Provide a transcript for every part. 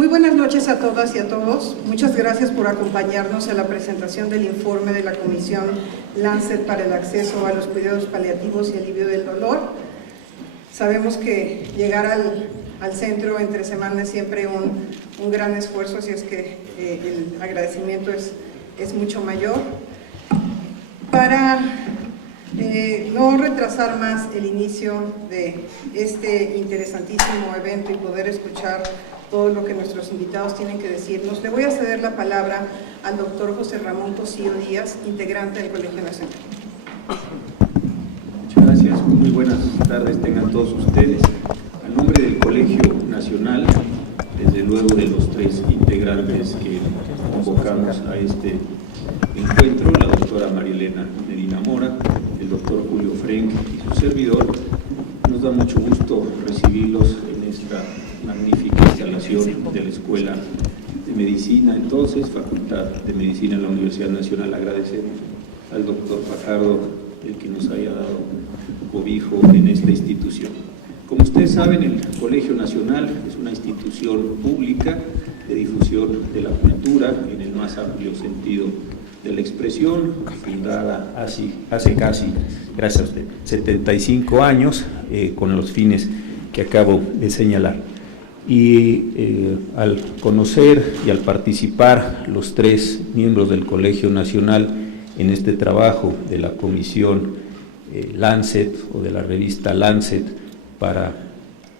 Muy buenas noches a todas y a todos. Muchas gracias por acompañarnos a la presentación del informe de la Comisión Lancet para el acceso a los cuidados paliativos y alivio del dolor. Sabemos que llegar al centro entre semana es siempre un gran esfuerzo, así es que el agradecimiento es mucho mayor. Para no retrasar más el inicio de este interesantísimo evento y poder escuchar todo lo que nuestros invitados tienen que decirnos, le voy a ceder la palabra al doctor José Ramón Cosío Díaz, integrante del Colegio Nacional. Muchas gracias, muy buenas tardes tengan todos ustedes. A nombre del Colegio Nacional, desde luego de los tres integrantes que convocamos a este encuentro, la doctora María Elena Medina Mora, el doctor Julio Frenk y su servidor, nos da mucho gusto recibirlos en esta magnífica instalación de la Escuela de Medicina, entonces, Facultad de Medicina en la Universidad Nacional. Agradecemos al doctor Fajardo el que nos haya dado cobijo en esta institución. Como ustedes saben, el Colegio Nacional es una institución pública de difusión de la cultura en el más amplio sentido de la expresión, fundada hace casi, gracias a usted, 75 años, con los fines que acabo de señalar. Y al conocer y al participar los tres miembros del Colegio Nacional en este trabajo de la Comisión Lancet o de la revista Lancet para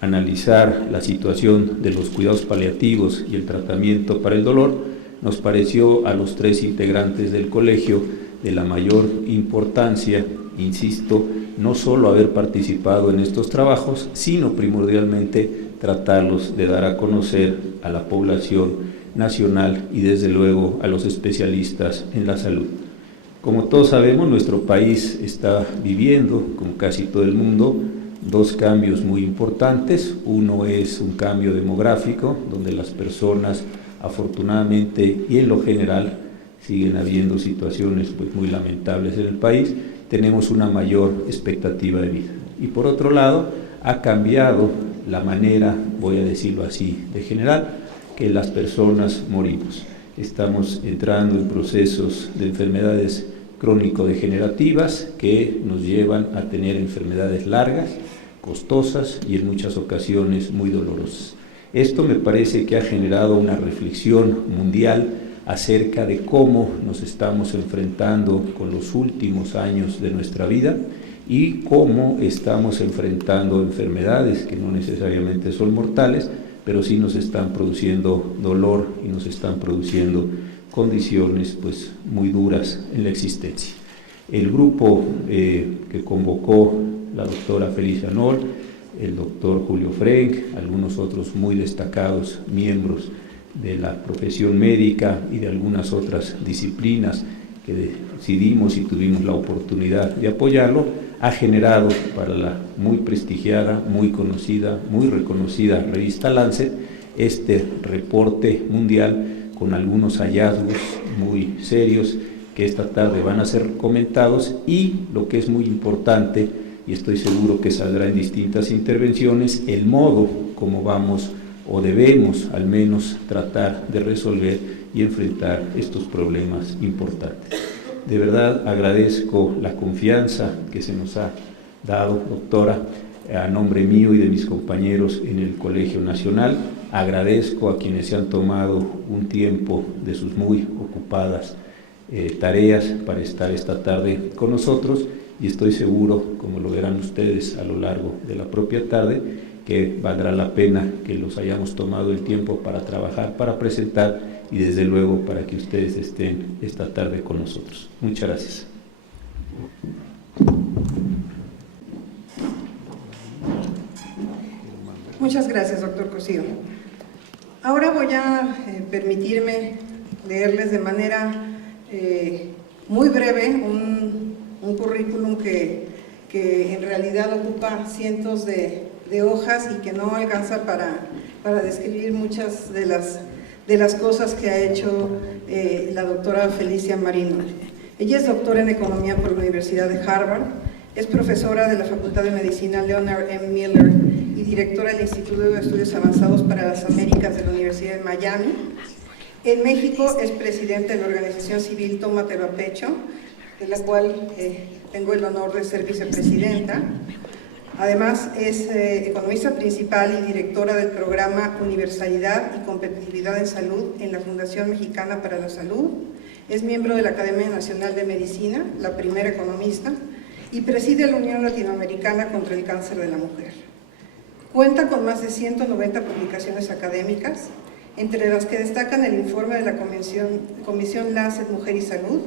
analizar la situación de los cuidados paliativos y el tratamiento para el dolor, nos pareció a los tres integrantes del colegio de la mayor importancia, insisto, no solo haber participado en estos trabajos, sino primordialmente tratarlos de dar a conocer a la población nacional y desde luego a los especialistas en la salud. Como todos sabemos, nuestro país está viviendo, como casi todo el mundo, dos cambios muy importantes. Uno es un cambio demográfico, donde las personas afortunadamente y en lo general siguen habiendo situaciones pues muy lamentables en el país, tenemos una mayor expectativa de vida. Y por otro lado, ha cambiado la manera, voy a decirlo así, de general, que las personas morimos. Estamos entrando en procesos de enfermedades crónico-degenerativas que nos llevan a tener enfermedades largas, costosas y en muchas ocasiones muy dolorosas. Esto me parece que ha generado una reflexión mundial acerca de cómo nos estamos enfrentando con los últimos años de nuestra vida y cómo estamos enfrentando enfermedades que no necesariamente son mortales, pero sí nos están produciendo dolor y nos están produciendo condiciones pues muy duras en la existencia. El grupo que convocó la doctora Felicia Noll, el doctor Julio Frenk, algunos otros muy destacados miembros de la profesión médica y de algunas otras disciplinas que decidimos y tuvimos la oportunidad de apoyarlo, ha generado para la muy prestigiada, muy conocida, muy reconocida revista Lancet este reporte mundial con algunos hallazgos muy serios que esta tarde van a ser comentados y, lo que es muy importante, y estoy seguro que saldrá en distintas intervenciones, el modo como vamos o debemos al menos tratar de resolver y enfrentar estos problemas importantes. De verdad agradezco la confianza que se nos ha dado, doctora, a nombre mío y de mis compañeros en el Colegio Nacional. Agradezco a quienes se han tomado un tiempo de sus muy ocupadas tareas para estar esta tarde con nosotros y estoy seguro, como lo verán ustedes a lo largo de la propia tarde, que valdrá la pena que los hayamos tomado el tiempo para trabajar, para presentar y desde luego para que ustedes estén esta tarde con nosotros. Muchas gracias. Muchas gracias, doctor Cosío. Ahora voy a permitirme leerles de manera muy breve un currículum que en realidad ocupa cientos de hojas y que no alcanza para describir muchas de las cosas que ha hecho la doctora Felicia Marino. Ella es doctora en Economía por la Universidad de Harvard, es profesora de la Facultad de Medicina Leonard M. Miller y directora del Instituto de Estudios Avanzados para las Américas de la Universidad de Miami. En México es presidenta de la organización civil Tómatelo a Pecho, de la cual tengo el honor de ser vicepresidenta. Además, es economista principal y directora del programa Universalidad y Competitividad en Salud en la Fundación Mexicana para la Salud. Es miembro de la Academia Nacional de Medicina, la primera economista, y preside la Unión Latinoamericana contra el Cáncer de la Mujer. Cuenta con más de 190 publicaciones académicas, entre las que destacan el informe de la Comisión Lancet Mujer y Salud,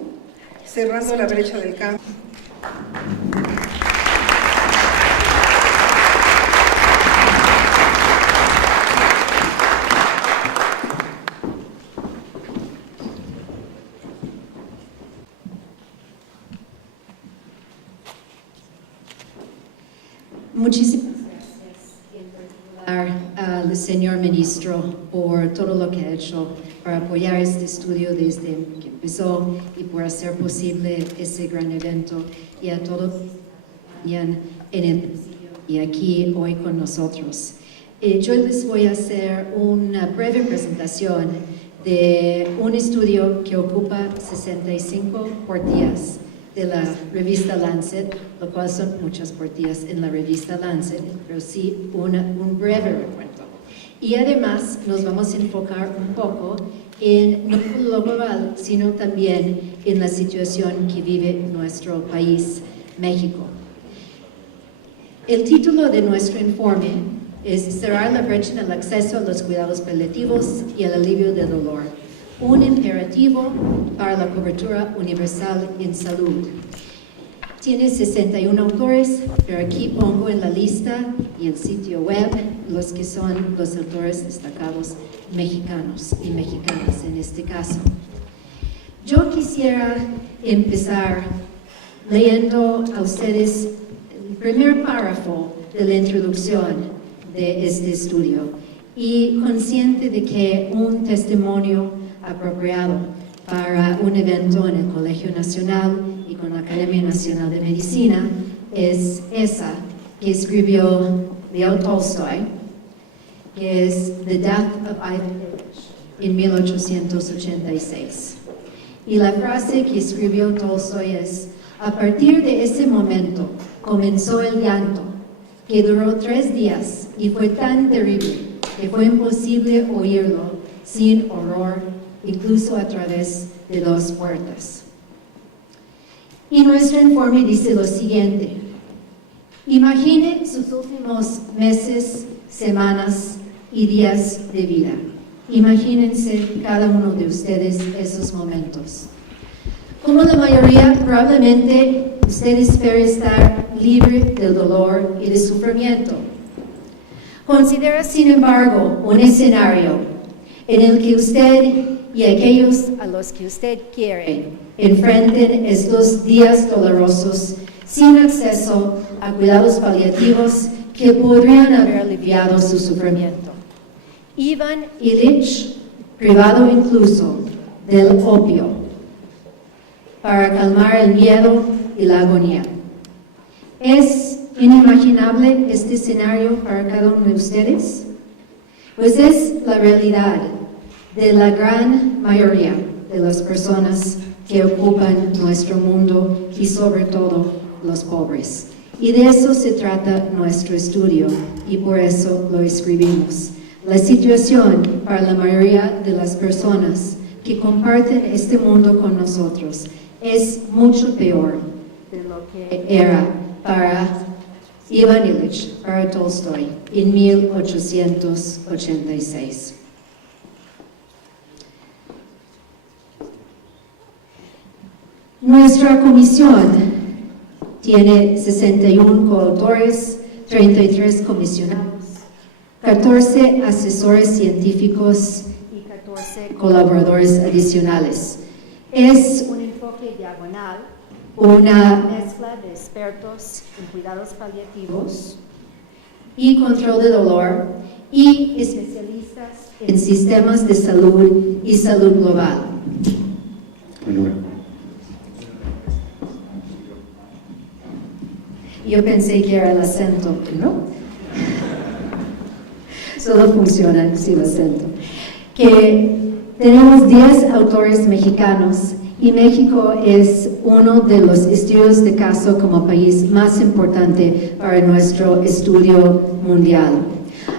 Cerrando la brecha del cáncer. Muchísimas gracias en particular al señor ministro por todo lo que ha hecho para apoyar este estudio desde que empezó y por hacer posible ese gran evento, y a todos que están en el principio y aquí hoy con nosotros. Yo les voy a hacer una breve presentación de un estudio que ocupa 65 portillas de la revista Lancet, lo cual son muchas portillas en la revista Lancet, pero sí un breve recuento. Y además nos vamos a enfocar un poco en no lo global, sino también en la situación que vive nuestro país, México. El título de nuestro informe es Cerrar la brecha en el acceso a los cuidados paliativos y el alivio del dolor, un imperativo para la cobertura universal en salud. Tiene 61 autores, pero aquí pongo en la lista y el sitio web los que son los autores destacados mexicanos y mexicanas en este caso. Yo quisiera empezar leyendo a ustedes el primer párrafo de la introducción de este estudio, y consciente de que un testimonio apropiado para un evento en el Colegio Nacional y con la Academia Nacional de Medicina es esa que escribió Leo Tolstoy, que es The Death of Ivan Ilyich en 1886. Y la frase que escribió Tolstoy es: a partir de ese momento comenzó el llanto, que duró 3 días y fue tan terrible que fue imposible oírlo sin horror, incluso a través de 2 puertas. Y nuestro informe dice lo siguiente: imagine sus últimos meses, semanas y días de vida. Imagínense cada uno de ustedes esos momentos. Como la mayoría, probablemente usted espera estar libre del dolor y del sufrimiento. Considera, sin embargo, un escenario en el que usted y aquellos a los que usted quiere enfrenten estos días dolorosos sin acceso a cuidados paliativos que podrían haber aliviado su sufrimiento. Ivan Ilyich, privado incluso del opio, para calmar el miedo y la agonía. ¿Es inimaginable este escenario para cada uno de ustedes? Pues es la realidad de la gran mayoría de las personas que ocupan nuestro mundo y sobre todo los pobres. Y de eso se trata nuestro estudio y por eso lo escribimos. La situación para la mayoría de las personas que comparten este mundo con nosotros es mucho peor de lo que era para Ivan Ilyich, para Tolstoy, en 1886. Nuestra comisión tiene 61 coautores, 33 comisionados, 14 asesores científicos y 14 colaboradores adicionales. Es un enfoque diagonal, una mezcla de expertos en cuidados paliativos y control de dolor y especialistas en sistemas de salud y salud global. Yo pensé que era el acento, ¿no? Solo funciona si lo siento. Que tenemos 10 autores mexicanos y México es uno de los estudios de caso como país más importante para nuestro estudio mundial.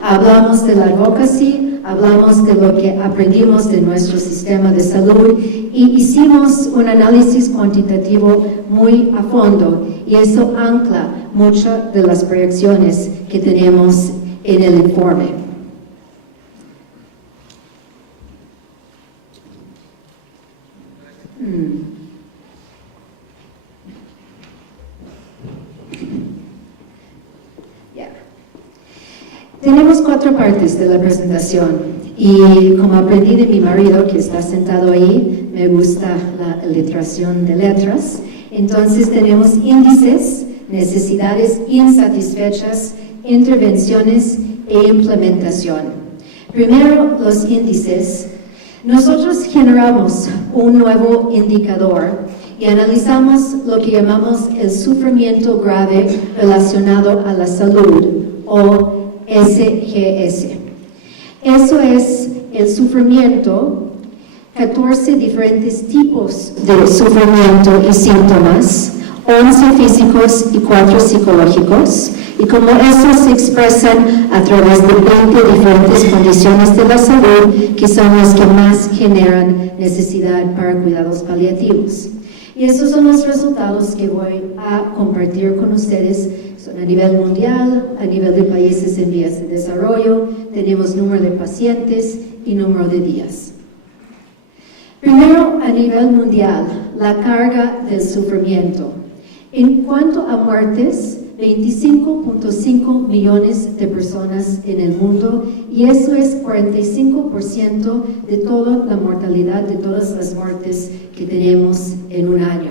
Hablamos de la advocacy, hablamos de lo que aprendimos de nuestro sistema de salud y hicimos un análisis cuantitativo muy a fondo y eso ancla muchas de las proyecciones que tenemos en el informe. Tenemos 4 partes de la presentación y como aprendí de mi marido que está sentado ahí, me gusta la letración de letras. Entonces tenemos índices, necesidades insatisfechas, intervenciones e implementación. Primero, los índices. Nosotros generamos un nuevo indicador y analizamos lo que llamamos el sufrimiento grave relacionado a la salud o SGS. Eso es el sufrimiento, 14 diferentes tipos de sufrimiento y síntomas, 11 físicos y 4 psicológicos, y como esos se expresan a través de 20 diferentes condiciones de la salud que son las que más generan necesidad para cuidados paliativos. Y esos son los resultados que voy a compartir con ustedes. Son a nivel mundial, a nivel de países en vías de desarrollo, tenemos número de pacientes y número de días. Primero, a nivel mundial, la carga del sufrimiento. En cuanto a muertes, 25.5 millones de personas en el mundo y eso es 45% de toda la mortalidad, de todas las muertes que tenemos en un año.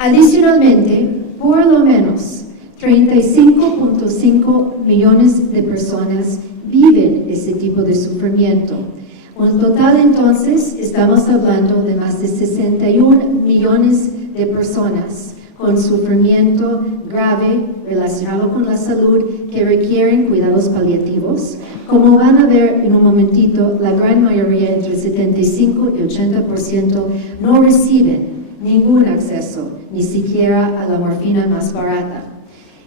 Adicionalmente, por lo menos 35.5 millones de personas viven ese tipo de sufrimiento. En total, entonces, estamos hablando de más de 61 millones de personas con sufrimiento grave relacionado con la salud que requieren cuidados paliativos. Como van a ver en un momentito, la gran mayoría, entre 75 y 80%, no reciben ningún acceso, ni siquiera a la morfina más barata.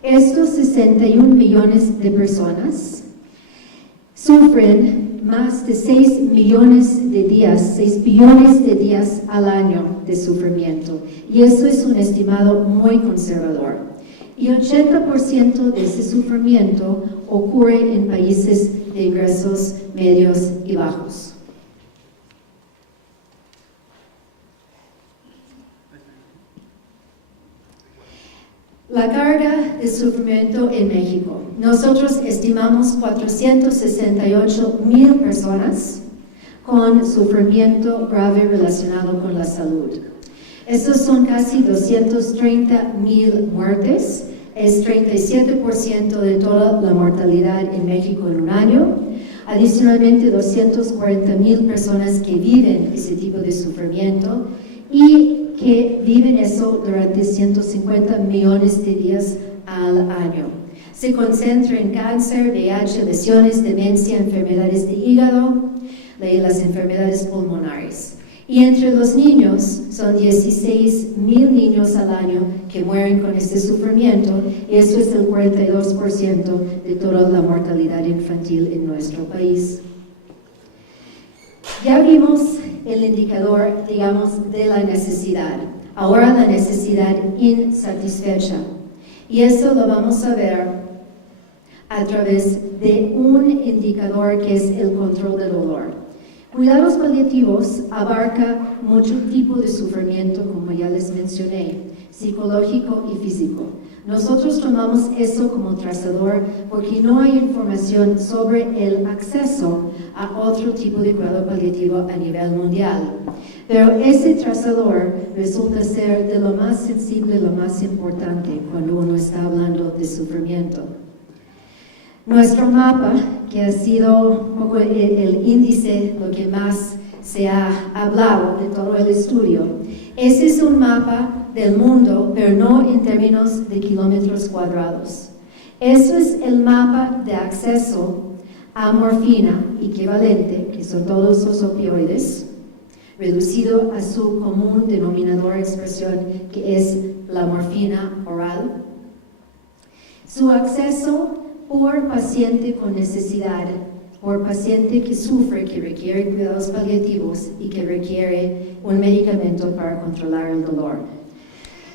Estos 61 millones de personas sufren más de 6 millones de días, 6 billones de días al año de sufrimiento. Y eso es un estimado muy conservador. Y 80% de ese sufrimiento ocurre en países de ingresos medios y bajos. La carga de sufrimiento en México. Nosotros estimamos 468,000 personas con sufrimiento grave relacionado con la salud. Esos son casi 230,000 muertes, es 37% de toda la mortalidad en México en un año. Adicionalmente, 240,000 personas que viven ese tipo de sufrimiento y que viven eso durante 150 millones de días al año. Se concentra en cáncer, VIH, lesiones, demencia, enfermedades de hígado y las enfermedades pulmonares. Y entre los niños, son 16,000 niños al año que mueren con este sufrimiento, y eso es el 42% de toda la mortalidad infantil en nuestro país. Ya vimos el indicador, digamos, de la necesidad. Ahora la necesidad insatisfecha. Y eso lo vamos a ver a través de un indicador que es el control de dolor. Cuidados paliativos abarca mucho tipo de sufrimiento, como ya les mencioné, psicológico y físico. Nosotros tomamos eso como trazador porque no hay información sobre el acceso a otro tipo de cuidado paliativo a nivel mundial. Pero ese trazador resulta ser de lo más sensible, lo más importante cuando uno está hablando de sufrimiento. Nuestro mapa, que ha sido un poco el índice, lo que más se ha hablado de todo el estudio, ese es un mapa del mundo, pero no en términos de kilómetros cuadrados. Eso es el mapa de acceso a morfina equivalente, que son todos los opioides, reducido a su común denominador expresión, que es la morfina oral. Su acceso por paciente con necesidad, por paciente que sufre, que requiere cuidados paliativos y que requiere un medicamento para controlar el dolor.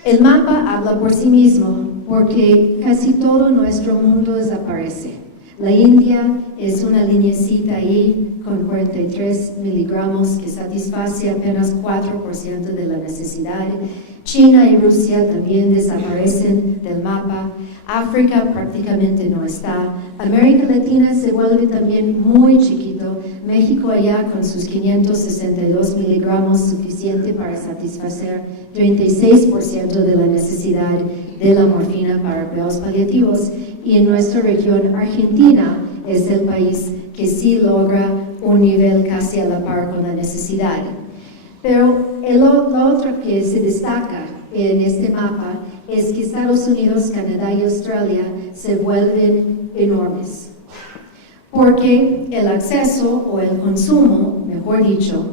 El mapa habla por sí mismo porque casi todo nuestro mundo desaparece. La India es una lineecita ahí con 43 miligramos que satisface apenas 4% de la necesidad. China y Rusia también desaparecen del mapa. África prácticamente no está. América Latina se vuelve también muy chiquito. México allá con sus 562 miligramos suficiente para satisfacer 36% de la necesidad de la morfina para cuidados paliativos. Y en nuestra región, Argentina es el país que sí logra un nivel casi a la par con la necesidad. Pero lo otro que se destaca en este mapa es que Estados Unidos, Canadá y Australia se vuelven enormes, porque el acceso o el consumo, mejor dicho,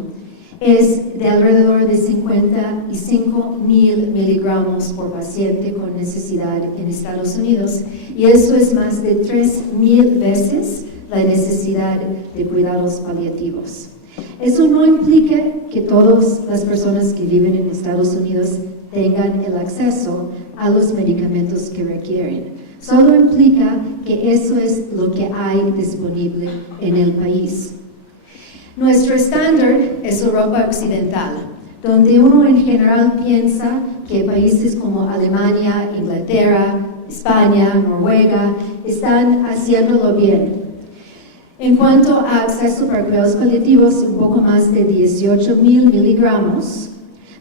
es de alrededor de 55,000 miligramos por paciente con necesidad en Estados Unidos, y eso es más de 3,000 veces la necesidad de cuidados paliativos. Eso no implica que todas las personas que viven en Estados Unidos tengan el acceso a los medicamentos que requieren. Solo implica que eso es lo que hay disponible en el país. Nuestro estándar es Europa Occidental, donde uno en general piensa que países como Alemania, Inglaterra, España, Noruega están haciéndolo bien. En cuanto a acceso para cuidados paliativos, un poco más de 18,000 miligramos,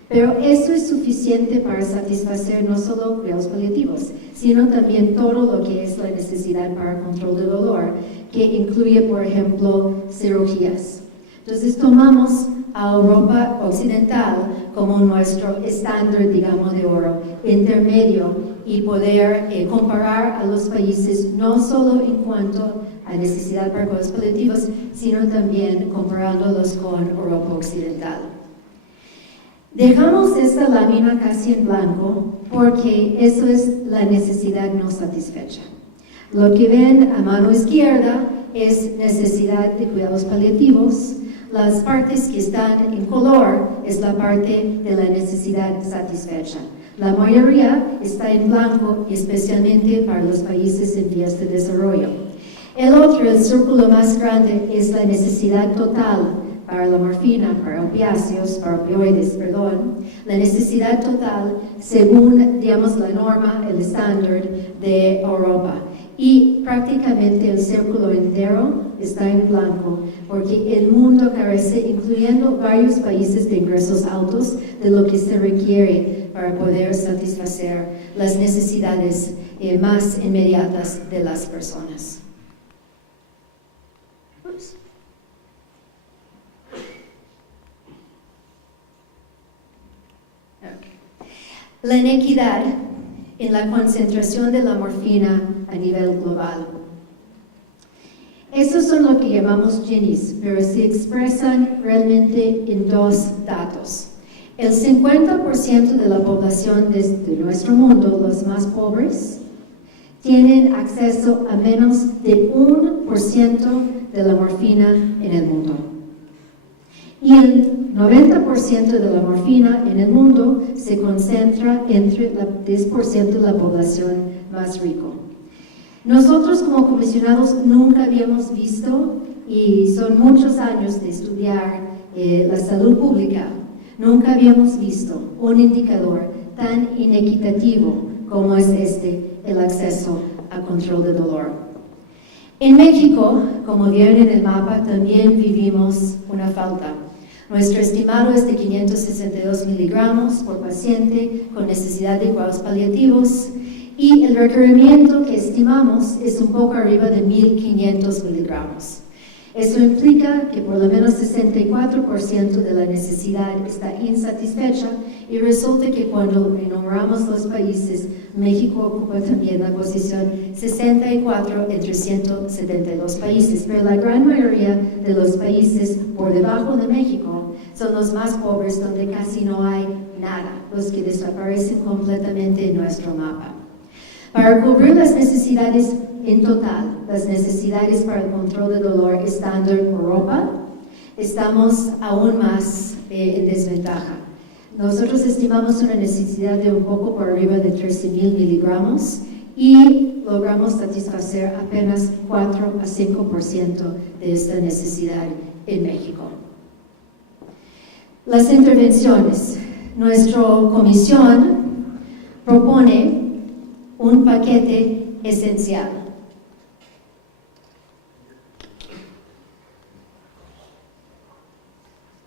pero eso es suficiente para satisfacer no solo cuidados paliativos, sino también todo lo que es la necesidad para control de dolor, que incluye, por ejemplo, cirugías. Entonces tomamos a Europa Occidental como nuestro estándar, digamos, de oro intermedio y poder comparar a los países no solo en cuanto a necesidad para cuidados paliativos, sino también comparándolos con Europa Occidental. Dejamos esta lámina casi en blanco porque eso es la necesidad no satisfecha. Lo que ven a mano izquierda es necesidad de cuidados paliativos. Las partes que están en color es la parte de la necesidad satisfecha. La mayoría está en blanco, especialmente para los países en vías de desarrollo. El otro, el círculo más grande, es la necesidad total para la morfina, para opioides, la necesidad total según, digamos, la norma, el estándar de Europa. Y prácticamente el círculo entero está en blanco, porque el mundo carece, incluyendo varios países de ingresos altos, de lo que se requiere para poder satisfacer las necesidades más inmediatas de las personas. La inequidad en la concentración de la morfina a nivel global. Estos son lo que llamamos Gini's, pero se expresan realmente en dos datos. El 50% de la población de nuestro mundo, los más pobres, tienen acceso a menos de 1% de la morfina en el mundo. Y el 90% de la morfina en el mundo se concentra entre el 10% de la población más rico. Nosotros como comisionados nunca habíamos visto, y son muchos años de estudiar la salud pública, nunca habíamos visto un indicador tan inequitativo como es el acceso a control de dolor. En México, como vieron en el mapa, también vivimos una falta. Nuestro estimado es de 562 miligramos por paciente con necesidad de cuidados paliativos, y el requerimiento que estimamos es un poco arriba de 1,500 miligramos. Eso implica que por lo menos 64% de la necesidad está insatisfecha, y resulta que cuando enumeramos los países, México ocupa también la posición 64 entre 172 países, pero la gran mayoría de los países por debajo de México son los más pobres, donde casi no hay nada, los que desaparecen completamente en nuestro mapa. Para cubrir las necesidades en total, las necesidades para el control del dolor estándar Europa, estamos aún más en desventaja. Nosotros estimamos una necesidad de un poco por arriba de 13,000 miligramos y logramos satisfacer apenas 4 a 5% de esta necesidad en México. Las intervenciones. Nuestra comisión propone un paquete esencial.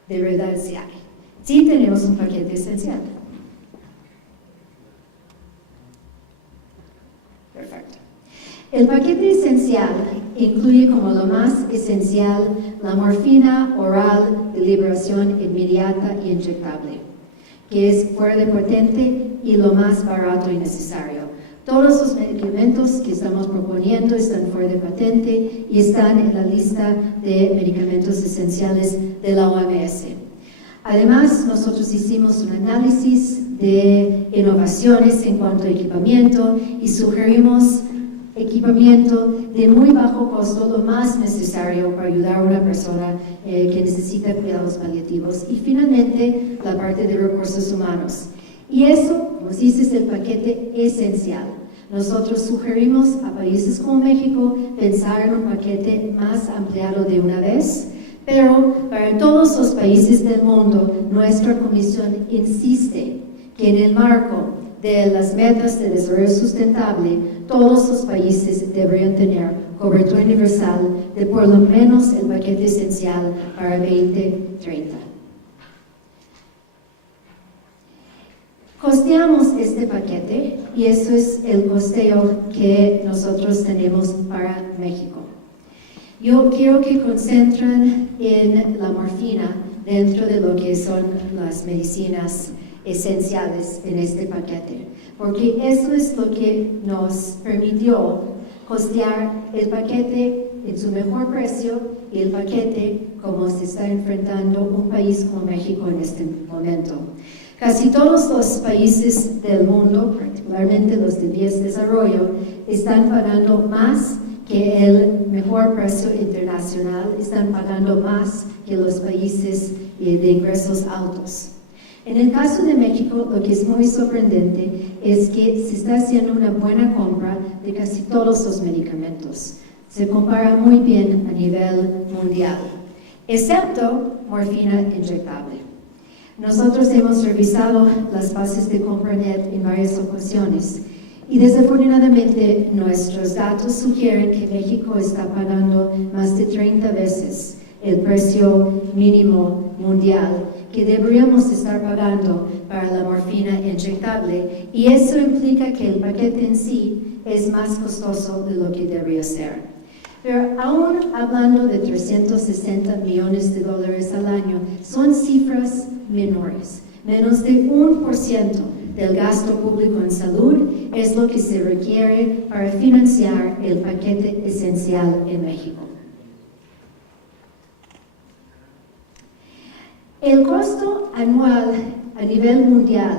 De verdad sí hay. Sí tenemos un paquete esencial. Perfecto. El paquete esencial incluye como lo más esencial la morfina oral de liberación inmediata y inyectable, que es fuera de patente y lo más barato y necesario. Todos los medicamentos que estamos proponiendo están fuera de patente y están en la lista de medicamentos esenciales de la OMS. Además, nosotros hicimos un análisis de innovaciones en cuanto a equipamiento y sugerimos equipamiento de muy bajo costo, lo más necesario para ayudar a una persona que necesita cuidados paliativos. Y finalmente, la parte de recursos humanos. Y eso, como dice, es el paquete esencial. Nosotros sugerimos a países como México pensar en un paquete más ampliado de una vez, pero para todos los países del mundo, nuestra comisión insiste que en el marco de las metas de desarrollo sustentable, todos los países deberían tener cobertura universal de por lo menos el paquete esencial para 2030. Costeamos este paquete y eso es el costeo que nosotros tenemos para México. Yo quiero que concentren en la morfina dentro de lo que son las medicinas esenciales en este paquete, porque eso es lo que nos permitió costear el paquete en su mejor precio y el paquete como se está enfrentando un país como México en este momento. Casi todos los países del mundo, particularmente los de vías de desarrollo, están pagando más que el mejor precio internacional, están pagando más que los países de ingresos altos. En el caso de México, lo que es muy sorprendente es que se está haciendo una buena compra de casi todos los medicamentos. Se compara muy bien a nivel mundial, excepto morfina inyectable. Nosotros hemos revisado las bases de CompraNet en varias ocasiones y desafortunadamente nuestros datos sugieren que México está pagando más de 30 veces el precio mínimo mundial que deberíamos estar pagando para la morfina inyectable, y eso implica que el paquete en sí es más costoso de lo que debería ser. Pero aún hablando de 360 millones de dólares al año, son cifras menores. Menos de 1% del gasto público en salud es lo que se requiere para financiar el paquete esencial en México. El costo anual a nivel mundial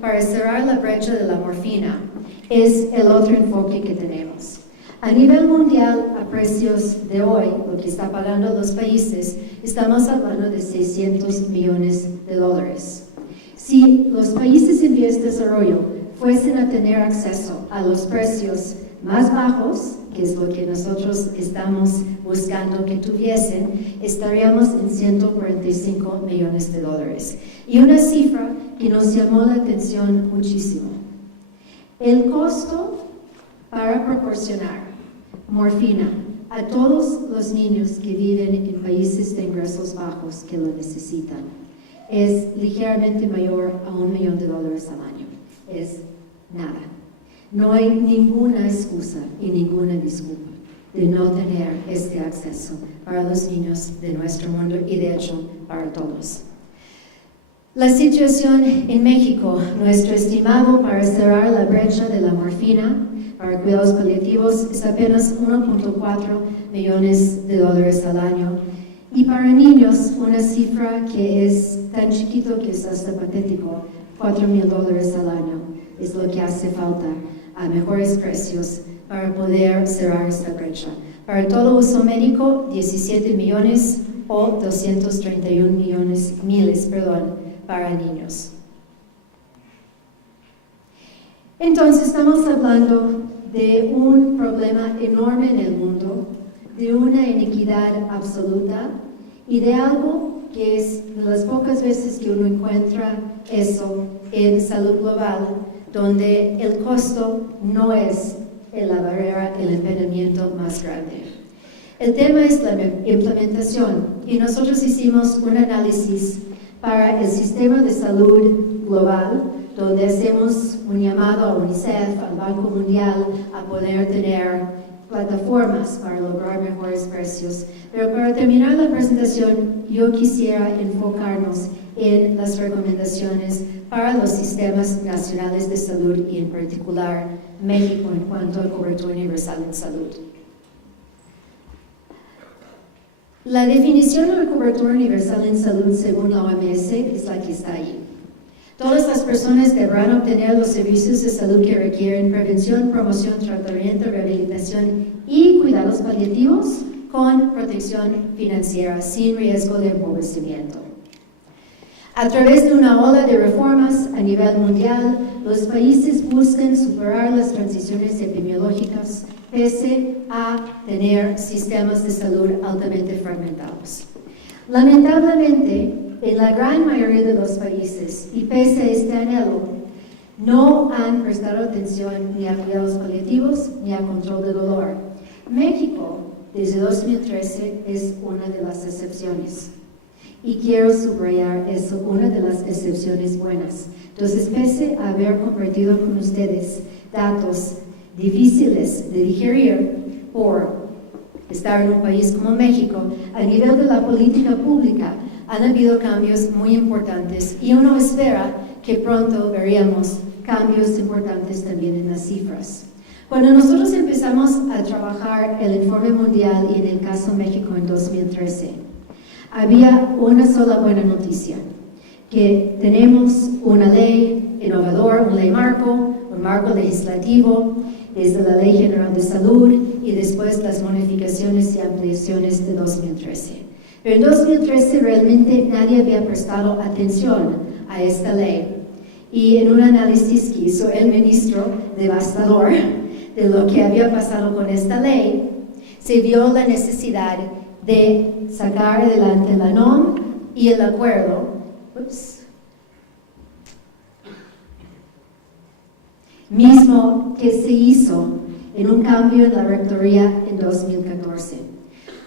para cerrar la brecha de la morfina es el otro enfoque que tenemos. A nivel mundial, a precios de hoy, lo que está pagando los países, estamos hablando de 600 millones de dólares. Si los países en vías de desarrollo fuesen a tener acceso a los precios más bajos, que es lo que nosotros estamos buscando que tuviesen, estaríamos en 145 millones de dólares. Y una cifra que nos llamó la atención muchísimo. El costo para proporcionar morfina a todos los niños que viven en países de ingresos bajos que lo necesitan es ligeramente mayor a $1 millón al año. Es nada. No hay ninguna excusa y ninguna disculpa de no tener este acceso para los niños de nuestro mundo y de hecho para todos. La situación en México, nuestro estimado para cerrar la brecha de la morfina para cuidados paliativos es apenas 1.4 millones de dólares al año. Y para niños, una cifra que es tan chiquito que es hasta patético, $4,000 al año es lo que hace falta a mejores precios para poder cerrar esta brecha. Para todo uso médico, 17 millones o 231 miles para niños. Entonces estamos hablando de un problema enorme en el mundo, de una inequidad absoluta y de algo que es de las pocas veces que uno encuentra eso en salud global, donde el costo no es la barrera, el impedimento más grande. El tema es la implementación y nosotros hicimos un análisis para el sistema de salud global, donde hacemos un llamado a UNICEF, al Banco Mundial, a poder tener plataformas para lograr mejores precios. Pero para terminar la presentación, yo quisiera enfocarnos en las recomendaciones para los sistemas nacionales de salud y en particular México en cuanto a cobertura universal en salud. La definición de la cobertura universal en salud según la OMS es la que está ahí. Todas las personas deberán obtener los servicios de salud que requieren prevención, promoción, tratamiento, rehabilitación y cuidados paliativos con protección financiera sin riesgo de empobrecimiento. A través de una ola de reformas a nivel mundial, los países buscan superar las transiciones epidemiológicas pese a tener sistemas de salud altamente fragmentados. Lamentablemente, en la gran mayoría de los países, y pese a este anhelo, no han prestado atención ni a cuidados paliativos ni a control de dolor. México, desde 2013, es una de las excepciones. Y quiero subrayar eso, una de las excepciones buenas. Entonces, pese a haber compartido con ustedes datos difíciles de digerir por estar en un país como México, a nivel de la política pública han habido cambios muy importantes y uno espera que pronto veríamos cambios importantes también en las cifras. Cuando nosotros empezamos a trabajar el informe mundial y en el caso México en 2013, había una sola buena noticia, que tenemos una ley innovadora, una ley marco, un marco legislativo, desde la Ley General de Salud y después las modificaciones y ampliaciones de 2013. Pero en 2013 realmente nadie había prestado atención a esta ley. Y en un análisis que hizo el ministro devastador de lo que había pasado con esta ley, se vio la necesidad de sacar adelante la NOM y el acuerdo. Mismo que se hizo en un cambio en la rectoría en 2014.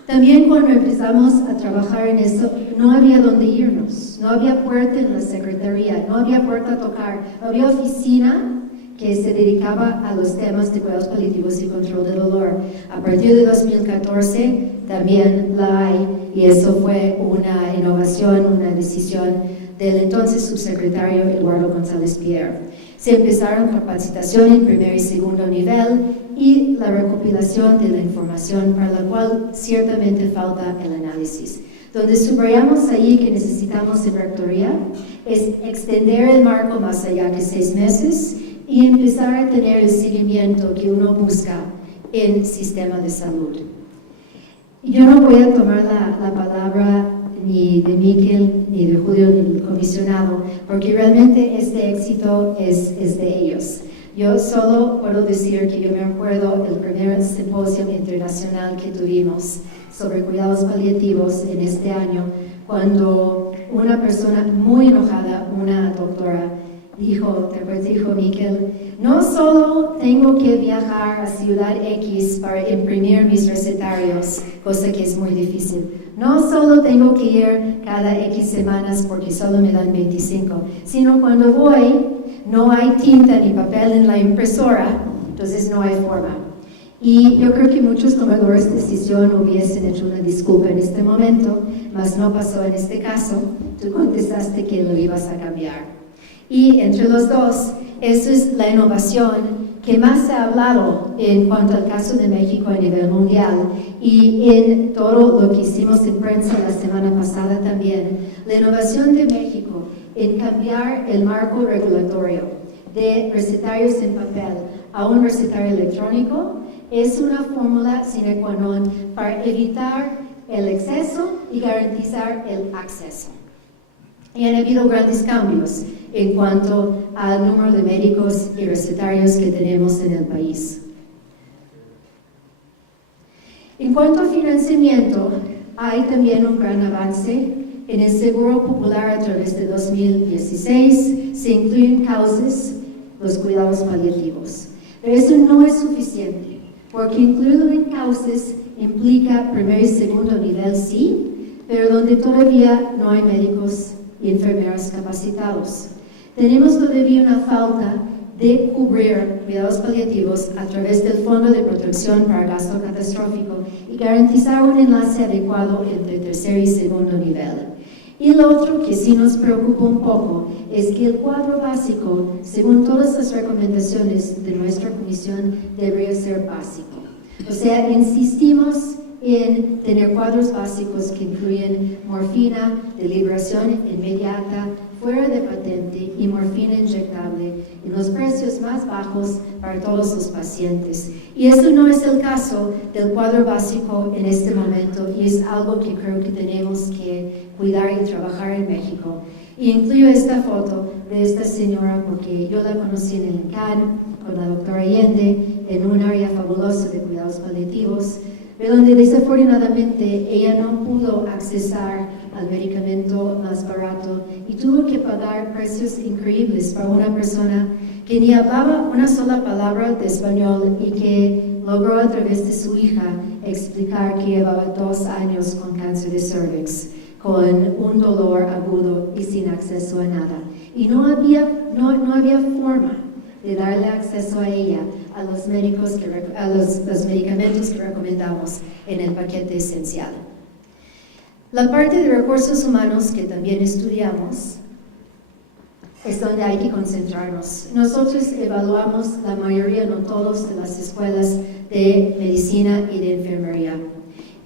También cuando empezamos a trabajar en eso, no había dónde irnos, no había puerta en la secretaría, no había puerta a tocar, no había oficina que se dedicaba a los temas de cuidados paliativos y control de dolor. A partir de 2014 también la hay, y eso fue una innovación, una decisión del entonces subsecretario Eduardo González Pierre. Se empezaron capacitación en primer y segundo nivel y la recopilación de la información para la cual ciertamente falta el análisis. Donde subrayamos ahí que necesitamos en rectoría es extender el marco más allá que 6 meses y empezar a tener el seguimiento que uno busca en sistema de salud. Yo no voy a tomar la palabra ni de Miquel, ni de Julio, ni del comisionado, porque realmente este éxito es de ellos. Yo solo puedo decir que yo me acuerdo del primer simposio internacional que tuvimos sobre cuidados paliativos en este año, cuando una persona muy enojada, una doctora, dijo Miquel, no solo tengo que viajar a Ciudad X para imprimir mis recetarios, cosa que es muy difícil. No solo tengo que ir cada X semanas porque solo me dan 25, sino cuando voy no hay tinta ni papel en la impresora, entonces no hay forma. Y yo creo que muchos tomadores de decisión hubiesen hecho una disculpa en este momento, mas no pasó en este caso. Tú contestaste que lo ibas a cambiar. Y entre los dos, eso es la innovación que más se ha hablado en cuanto al caso de México a nivel mundial y en todo lo que hicimos en prensa la semana pasada también. La innovación de México en cambiar el marco regulatorio de recetarios en papel a un recetario electrónico es una fórmula sine qua non para evitar el exceso y garantizar el acceso. Y han habido grandes cambios en cuanto al número de médicos y recetarios que tenemos en el país. En cuanto a financiamiento, hay también un gran avance. En el Seguro Popular a través de 2016 se incluyen causas los cuidados paliativos. Pero eso no es suficiente, porque incluirlo en causas implica primer y segundo nivel, sí, pero donde todavía no hay médicos y enfermeras capacitados. Tenemos todavía una falta de cubrir cuidados paliativos a través del Fondo de Protección para Gasto Catastrófico y garantizar un enlace adecuado entre tercer y segundo nivel. Y lo otro que sí nos preocupa un poco es que el cuadro básico, según todas las recomendaciones de nuestra comisión, debería ser básico. O sea, insistimos en tener cuadros básicos que incluyen morfina de liberación inmediata, fuera de patente y morfina inyectable en los precios más bajos para todos los pacientes. Y eso no es el caso del cuadro básico en este momento y es algo que creo que tenemos que cuidar y trabajar en México. Y incluyo esta foto de esta señora porque yo la conocí en el INCAN con la doctora Allende en un área fabulosa de cuidados paliativos, pero donde desafortunadamente ella no pudo accesar al medicamento más barato y tuvo que pagar precios increíbles para una persona que ni hablaba una sola palabra de español y que logró a través de su hija explicar que llevaba 2 años con cáncer de cervix, con un dolor agudo y sin acceso a nada. Y no había forma de darle acceso a ella a los medicamentos que recomendamos en el paquete esencial. La parte de recursos humanos que también estudiamos es donde hay que concentrarnos. Nosotros evaluamos la mayoría, no todos, de las escuelas de medicina y de enfermería.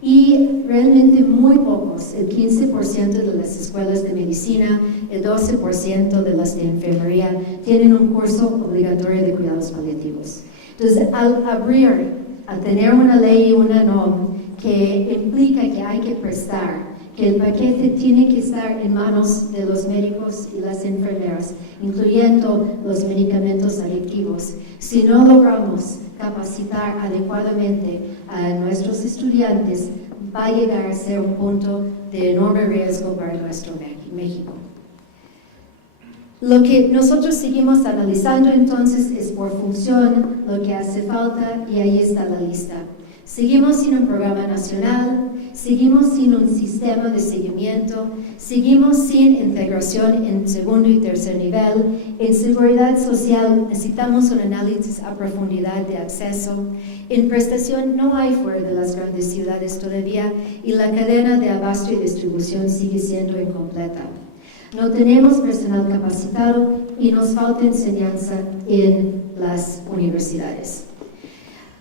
Y realmente muy pocos, el 15% de las escuelas de medicina, el 12% de las de enfermería, tienen un curso obligatorio de cuidados paliativos. Entonces, al tener una ley y una NOM que implica que hay que prestar, que el paquete tiene que estar en manos de los médicos y las enfermeras, incluyendo los medicamentos adictivos. Si no logramos capacitar adecuadamente a nuestros estudiantes, va a llegar a ser un punto de enorme riesgo para nuestro México. Lo que nosotros seguimos analizando entonces es por función lo que hace falta y ahí está la lista. Seguimos sin un programa nacional, seguimos sin un sistema de seguimiento, seguimos sin integración en segundo y tercer nivel. En seguridad social necesitamos un análisis a profundidad de acceso. En prestación no hay fuera de las grandes ciudades todavía y la cadena de abasto y distribución sigue siendo incompleta. No tenemos personal capacitado y nos falta enseñanza en las universidades.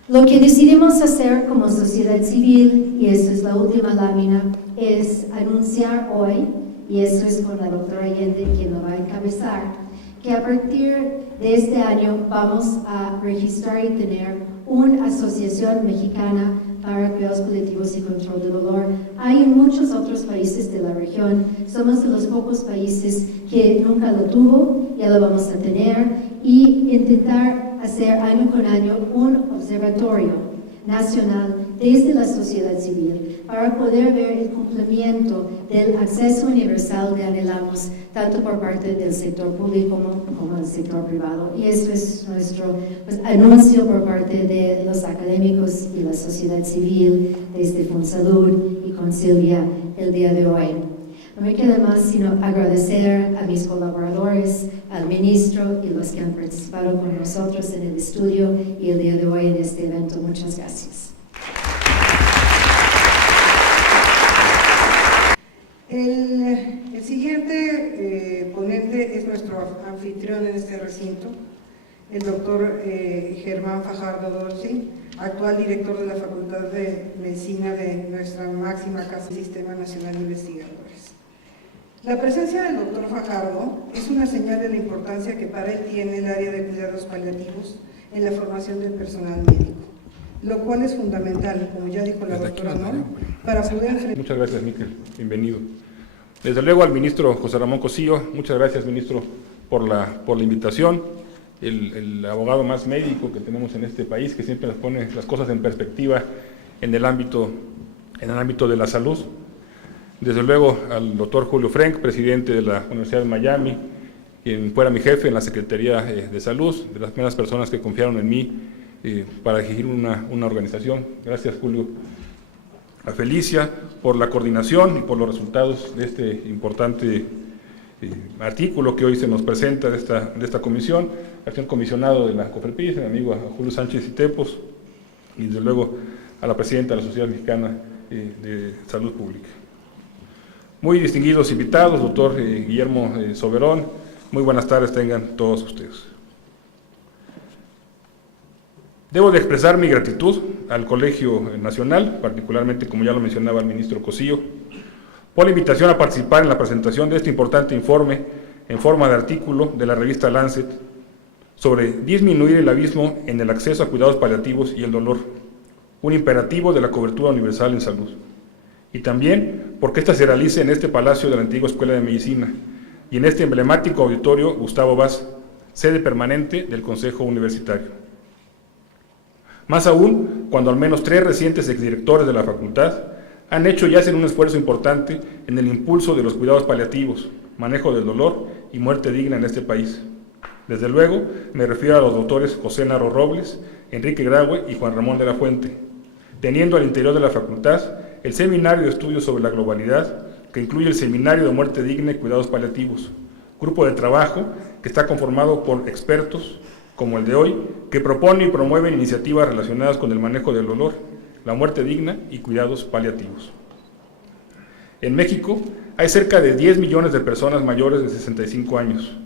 Lo que decidimos hacer como sociedad civil, y eso es la última lámina, es anunciar hoy, y eso es con la doctora Allende quien lo va a encabezar, que a partir de este año vamos a registrar y tener una asociación mexicana para cuidados paliativos y control del dolor. Hay en muchos otros países de la región, somos de los pocos países que nunca lo tuvo, ya lo vamos a tener, y intentar hacer año con año un observatorio nacional desde la sociedad civil para poder ver el cumplimiento del acceso universal que anhelamos tanto por parte del sector público como del sector privado. Y eso es nuestro anuncio por parte de los académicos y la sociedad civil desde Fonsalud y con Silvia el día de hoy. No me queda más sino agradecer a mis colaboradores, al ministro y los que han participado con nosotros en el estudio y el día de hoy en este evento. Muchas gracias. El siguiente ponente es nuestro anfitrión en este recinto, el doctor Germán Fajardo Dolci, actual director de la Facultad de Medicina de nuestra máxima casa del Sistema Nacional de Investigadores. La presencia del doctor Fajardo es una señal de la importancia que para él tiene el área de cuidados paliativos en la formación del personal médico, lo cual es fundamental, como ya dijo la doctora Nol, para poder enfrentar... Muchas gracias, Miquel. Bienvenido. Desde luego al ministro José Ramón Cosío, muchas gracias, ministro, por la invitación. El abogado más médico que tenemos en este país, que siempre nos pone las cosas en perspectiva en el ámbito de la salud. Desde luego al doctor Julio Frenk, presidente de la Universidad de Miami, quien fuera mi jefe en la Secretaría de Salud, de las primeras personas que confiaron en mí para dirigir una organización. Gracias, Julio. A Felicia por la coordinación y por los resultados de este importante artículo que hoy se nos presenta de esta comisión, al señor comisionado de la COFEPRIS, mi amigo a Julio Sánchez Itepos, y desde luego a la presidenta de la Sociedad Mexicana de Salud Pública. Muy distinguidos invitados, doctor Guillermo Soberón, muy buenas tardes tengan todos ustedes. Debo de expresar mi gratitud al Colegio Nacional, particularmente, como ya lo mencionaba el ministro Cosío, por la invitación a participar en la presentación de este importante informe en forma de artículo de la revista Lancet sobre disminuir el abismo en el acceso a cuidados paliativos y el dolor, un imperativo de la cobertura universal en salud. Y también porque esta se realice en este Palacio de la antigua Escuela de Medicina y en este emblemático auditorio Gustavo Vaz, sede permanente del Consejo Universitario. Más aún, cuando al menos 3 recientes exdirectores de la facultad han hecho y hacen un esfuerzo importante en el impulso de los cuidados paliativos, manejo del dolor y muerte digna en este país. Desde luego, me refiero a los doctores José Narro Robles, Enrique Graue y Juan Ramón de la Fuente, teniendo al interior de la facultad el Seminario de Estudios sobre la Globalidad, que incluye el Seminario de Muerte Digna y Cuidados Paliativos, grupo de trabajo que está conformado por expertos, como el de hoy, que propone y promueve iniciativas relacionadas con el manejo del dolor, la muerte digna y cuidados paliativos. En México hay cerca de 10 millones de personas mayores de 65 años,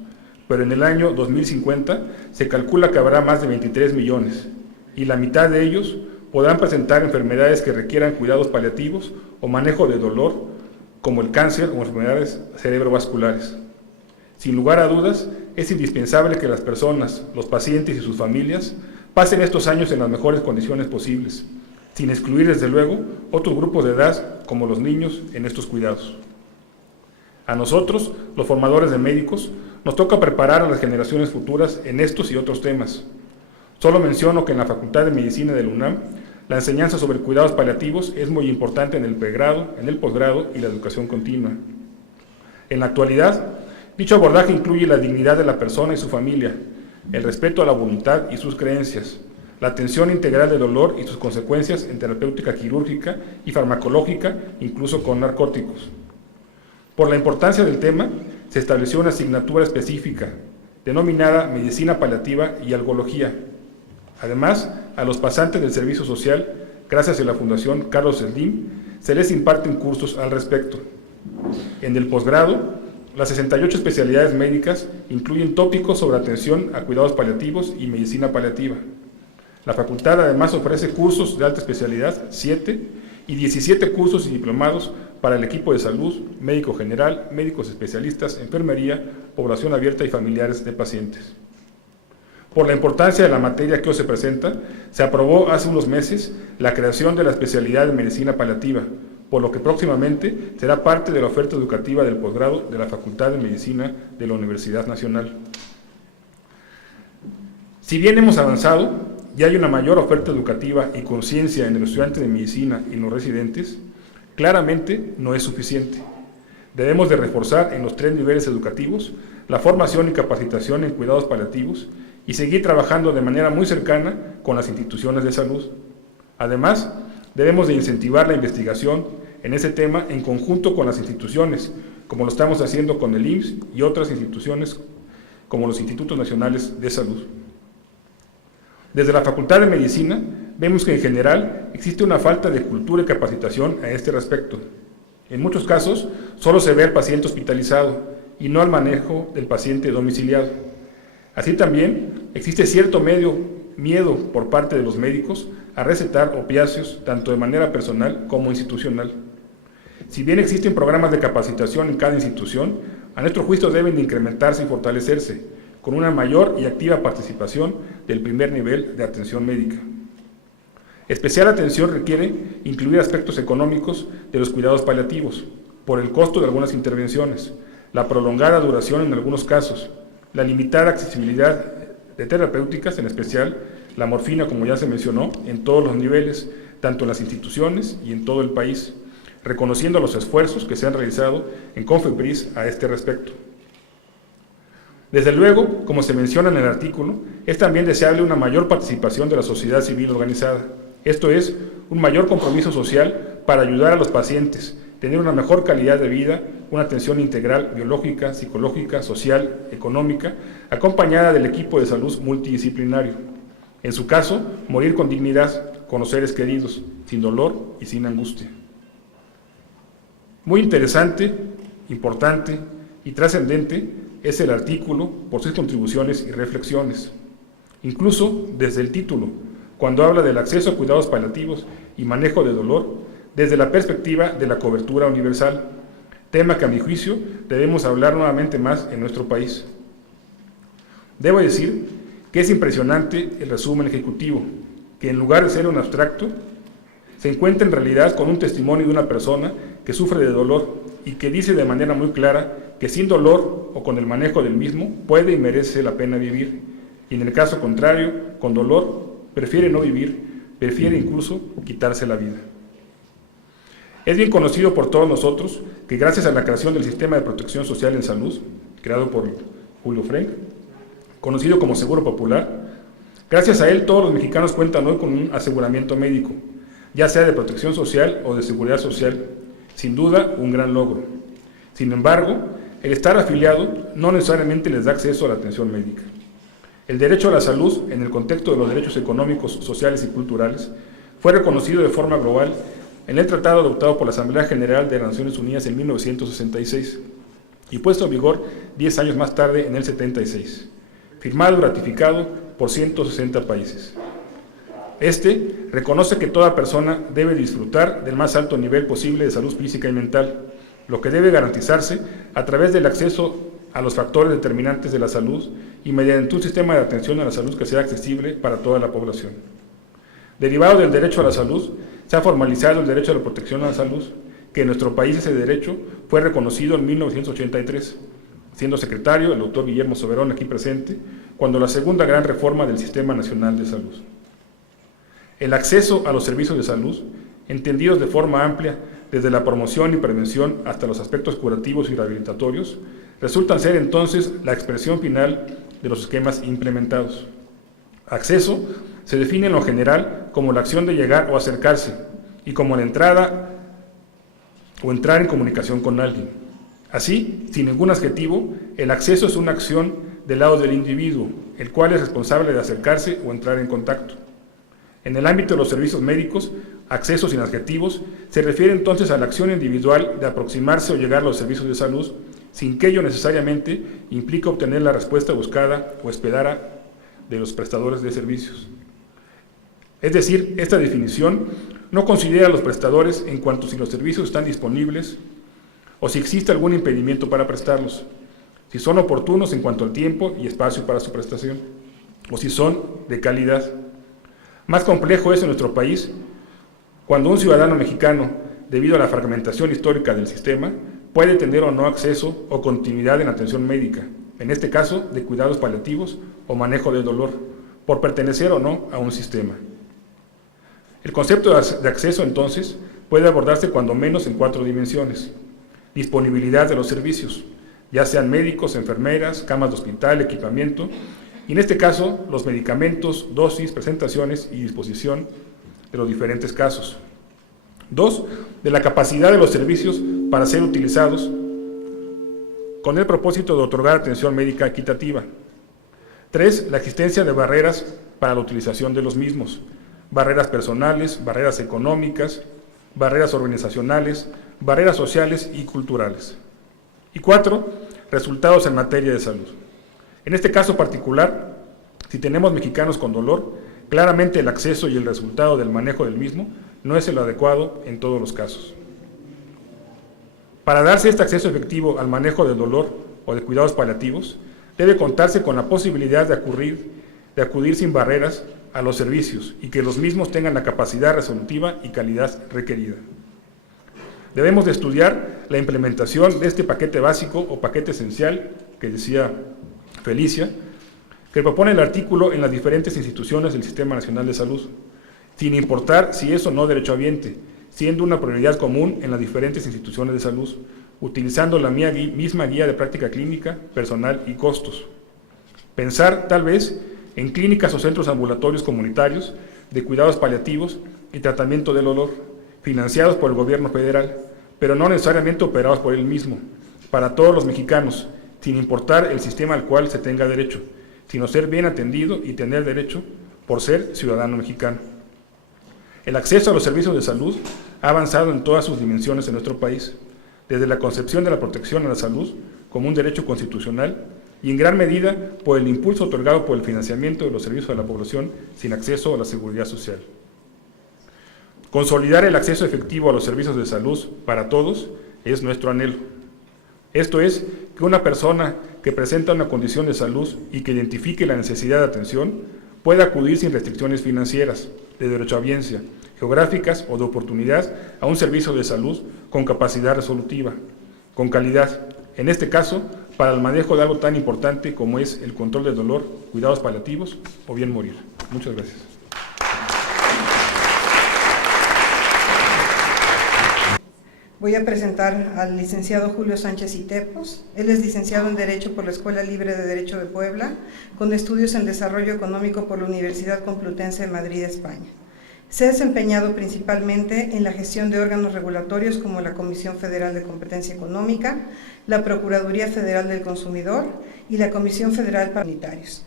pero en el año 2050 se calcula que habrá más de 23 millones, y la mitad de ellos podrán presentar enfermedades que requieran cuidados paliativos o manejo de dolor, como el cáncer o enfermedades cerebrovasculares. Sin lugar a dudas, es indispensable que las personas, los pacientes y sus familias pasen estos años en las mejores condiciones posibles, sin excluir desde luego otros grupos de edad como los niños en estos cuidados. A nosotros, los formadores de médicos, nos toca preparar a las generaciones futuras en estos y otros temas. Solo menciono que en la Facultad de Medicina de la UNAM, la enseñanza sobre cuidados paliativos es muy importante en el pregrado, en el posgrado y la educación continua. En la actualidad, dicho abordaje incluye la dignidad de la persona y su familia, el respeto a la voluntad y sus creencias, la atención integral del dolor y sus consecuencias en terapéutica quirúrgica y farmacológica, incluso con narcóticos. Por la importancia del tema, se estableció una asignatura específica, denominada Medicina Paliativa y Algología. Además, a los pasantes del servicio social, gracias a la Fundación Carlos Slim, se les imparten cursos al respecto. En el posgrado, las 68 especialidades médicas incluyen tópicos sobre atención a cuidados paliativos y medicina paliativa. La facultad además ofrece cursos de alta especialidad, 7, y 17 cursos y diplomados para el equipo de salud, médico general, médicos especialistas, enfermería, población abierta y familiares de pacientes. Por la importancia de la materia que hoy se presenta, se aprobó hace unos meses la creación de la especialidad de medicina paliativa, por lo que próximamente será parte de la oferta educativa del posgrado de la Facultad de Medicina de la Universidad Nacional. Si bien hemos avanzado y hay una mayor oferta educativa y conciencia en el estudiante de medicina y en los residentes, claramente no es suficiente. Debemos de reforzar en los 3 niveles educativos la formación y capacitación en cuidados paliativos y seguir trabajando de manera muy cercana con las instituciones de salud. Además, debemos de incentivar la investigación en ese tema en conjunto con las instituciones, como lo estamos haciendo con el IMSS y otras instituciones como los Institutos Nacionales de Salud. Desde la Facultad de Medicina vemos que en general existe una falta de cultura y capacitación a este respecto. En muchos casos solo se ve al paciente hospitalizado y no al manejo del paciente domiciliado. Así también existe cierto miedo por parte de los médicos a recetar opiáceos tanto de manera personal como institucional. Si bien existen programas de capacitación en cada institución, a nuestro juicio deben de incrementarse y fortalecerse, con una mayor y activa participación del primer nivel de atención médica. Especial atención requiere incluir aspectos económicos de los cuidados paliativos, por el costo de algunas intervenciones, la prolongada duración en algunos casos, la limitada accesibilidad de terapéuticas, en especial la morfina, como ya se mencionó, en todos los niveles, tanto en las instituciones y en todo el país, reconociendo los esfuerzos que se han realizado en CONFEPRIS a este respecto. Desde luego, como se menciona en el artículo, es también deseable una mayor participación de la sociedad civil organizada, esto es, un mayor compromiso social para ayudar a los pacientes, tener una mejor calidad de vida, una atención integral biológica, psicológica, social, económica, acompañada del equipo de salud multidisciplinario. En su caso, morir con dignidad, con los seres queridos, sin dolor y sin angustia. Muy interesante, importante y trascendente es el artículo por sus contribuciones y reflexiones. Incluso desde el título, cuando habla del acceso a cuidados paliativos y manejo de dolor, desde la perspectiva de la cobertura universal, tema que a mi juicio debemos hablar nuevamente más en nuestro país. Debo decir que es impresionante el resumen ejecutivo, que en lugar de ser un abstracto, se encuentra en realidad con un testimonio de una persona que sufre de dolor y que dice de manera muy clara que sin dolor o con el manejo del mismo puede y merece la pena vivir, y en el caso contrario, con dolor, prefiere no vivir, prefiere incluso quitarse la vida. Es bien conocido por todos nosotros que gracias a la creación del Sistema de Protección Social en Salud, creado por Julio Frenk, conocido como Seguro Popular, gracias a él todos los mexicanos cuentan hoy con un aseguramiento médico, ya sea de protección social o de seguridad social, sin duda un gran logro. Sin embargo, el estar afiliado no necesariamente les da acceso a la atención médica. El derecho a la salud, en el contexto de los derechos económicos, sociales y culturales, fue reconocido de forma global en el tratado adoptado por la Asamblea General de las Naciones Unidas en 1966 y puesto en vigor 10 años más tarde en el 76, firmado y ratificado por 160 países. Este reconoce que toda persona debe disfrutar del más alto nivel posible de salud física y mental, lo que debe garantizarse a través del acceso a los factores determinantes de la salud y mediante un sistema de atención a la salud que sea accesible para toda la población. Derivado del derecho a la salud, se ha formalizado el derecho a la protección a la salud, que en nuestro país ese derecho fue reconocido en 1983, siendo secretario el doctor Guillermo Soberón, aquí presente, cuando la segunda gran reforma del Sistema Nacional de Salud. El acceso a los servicios de salud, entendidos de forma amplia, desde la promoción y prevención hasta los aspectos curativos y rehabilitatorios, resultan ser entonces la expresión final de los esquemas implementados. Acceso se define en lo general como la acción de llegar o acercarse, y como la entrada o entrar en comunicación con alguien. Así, sin ningún adjetivo, el acceso es una acción del lado del individuo, el cual es responsable de acercarse o entrar en contacto. En el ámbito de los servicios médicos, acceso sin adjetivos, se refiere entonces a la acción individual de aproximarse o llegar a los servicios de salud, sin que ello necesariamente implique obtener la respuesta buscada o esperada de los prestadores de servicios. Es decir, esta definición no considera a los prestadores en cuanto si los servicios están disponibles o si existe algún impedimento para prestarlos, si son oportunos en cuanto al tiempo y espacio para su prestación, o si son de calidad. Más complejo es en nuestro país cuando un ciudadano mexicano, debido a la fragmentación histórica del sistema, puede tener o no acceso o continuidad en atención médica, en este caso de cuidados paliativos o manejo de dolor, por pertenecer o no a un sistema. El concepto de acceso, entonces, puede abordarse cuando menos en 4 dimensiones. Disponibilidad de los servicios, ya sean médicos, enfermeras, camas de hospital, equipamiento, y en este caso, los medicamentos, dosis, presentaciones y disposición de los diferentes casos. 2. De la capacidad de los servicios para ser utilizados con el propósito de otorgar atención médica equitativa. 3. La existencia de barreras para la utilización de los mismos, barreras personales, barreras económicas, barreras organizacionales, barreras sociales y culturales. Y 4. Resultados en materia de salud. En este caso particular, si tenemos mexicanos con dolor, claramente el acceso y el resultado del manejo del mismo no es el adecuado en todos los casos. Para darse este acceso efectivo al manejo del dolor o de cuidados paliativos, debe contarse con la posibilidad de acudir sin barreras a los servicios y que los mismos tengan la capacidad resolutiva y calidad requerida. Debemos de estudiar la implementación de este paquete básico o paquete esencial, que decía Felicia, que propone el artículo en las diferentes instituciones del Sistema Nacional de Salud, sin importar si es o no derechohabiente, siendo una prioridad común en las diferentes instituciones de salud, utilizando la misma guía de práctica clínica, personal y costos. Pensar, tal vez, en clínicas o centros ambulatorios comunitarios de cuidados paliativos y tratamiento del dolor, financiados por el gobierno federal, pero no necesariamente operados por él mismo, para todos los mexicanos, sin importar el sistema al cual se tenga derecho, sino ser bien atendido y tener derecho por ser ciudadano mexicano. El acceso a los servicios de salud ha avanzado en todas sus dimensiones en nuestro país, desde la concepción de la protección a la salud como un derecho constitucional y en gran medida por el impulso otorgado por el financiamiento de los servicios a la población sin acceso a la seguridad social. Consolidar el acceso efectivo a los servicios de salud para todos es nuestro anhelo. Esto es, que una persona que presenta una condición de salud y que identifique la necesidad de atención pueda acudir sin restricciones financieras, de derechohabiencia, geográficas o de oportunidad a un servicio de salud con capacidad resolutiva, con calidad, en este caso, para el manejo de algo tan importante como es el control del dolor, cuidados paliativos o bien morir. Muchas gracias. Voy a presentar al licenciado Julio Sánchez Itepos. Él es licenciado en Derecho por la Escuela Libre de Derecho de Puebla, con estudios en Desarrollo Económico por la Universidad Complutense de Madrid, España. Se ha desempeñado principalmente en la gestión de órganos regulatorios como la Comisión Federal de Competencia Económica, la Procuraduría Federal del Consumidor y la Comisión Federal para Unitarios.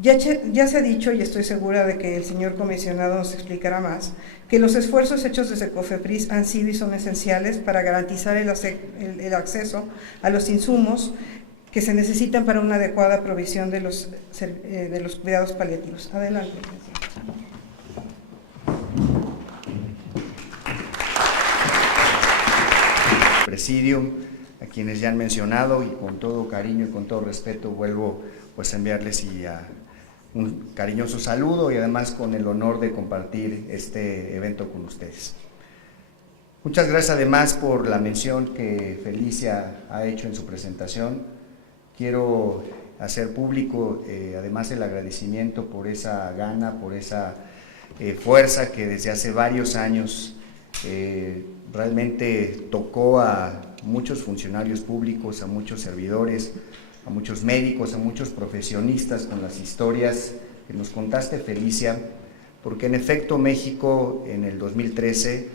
Ya se ha dicho, y estoy segura de que el señor comisionado nos explicará más, que los esfuerzos hechos desde COFEPRIS han sido y son esenciales para garantizar el acceso a los insumos que se necesitan para una adecuada provisión de los cuidados paliativos. Adelante. Presidium, a quienes ya han mencionado, y con todo cariño y con todo respeto vuelvo pues a enviarles un cariñoso saludo y además con el honor de compartir este evento con ustedes. Muchas gracias además por la mención que Felicia ha hecho en su presentación. Quiero hacer público además el agradecimiento por esa gana, por esa fuerza que desde hace varios años realmente tocó a muchos funcionarios públicos, a muchos servidores, a muchos médicos, a muchos profesionistas con las historias que nos contaste, Felicia, porque en efecto México en el 2013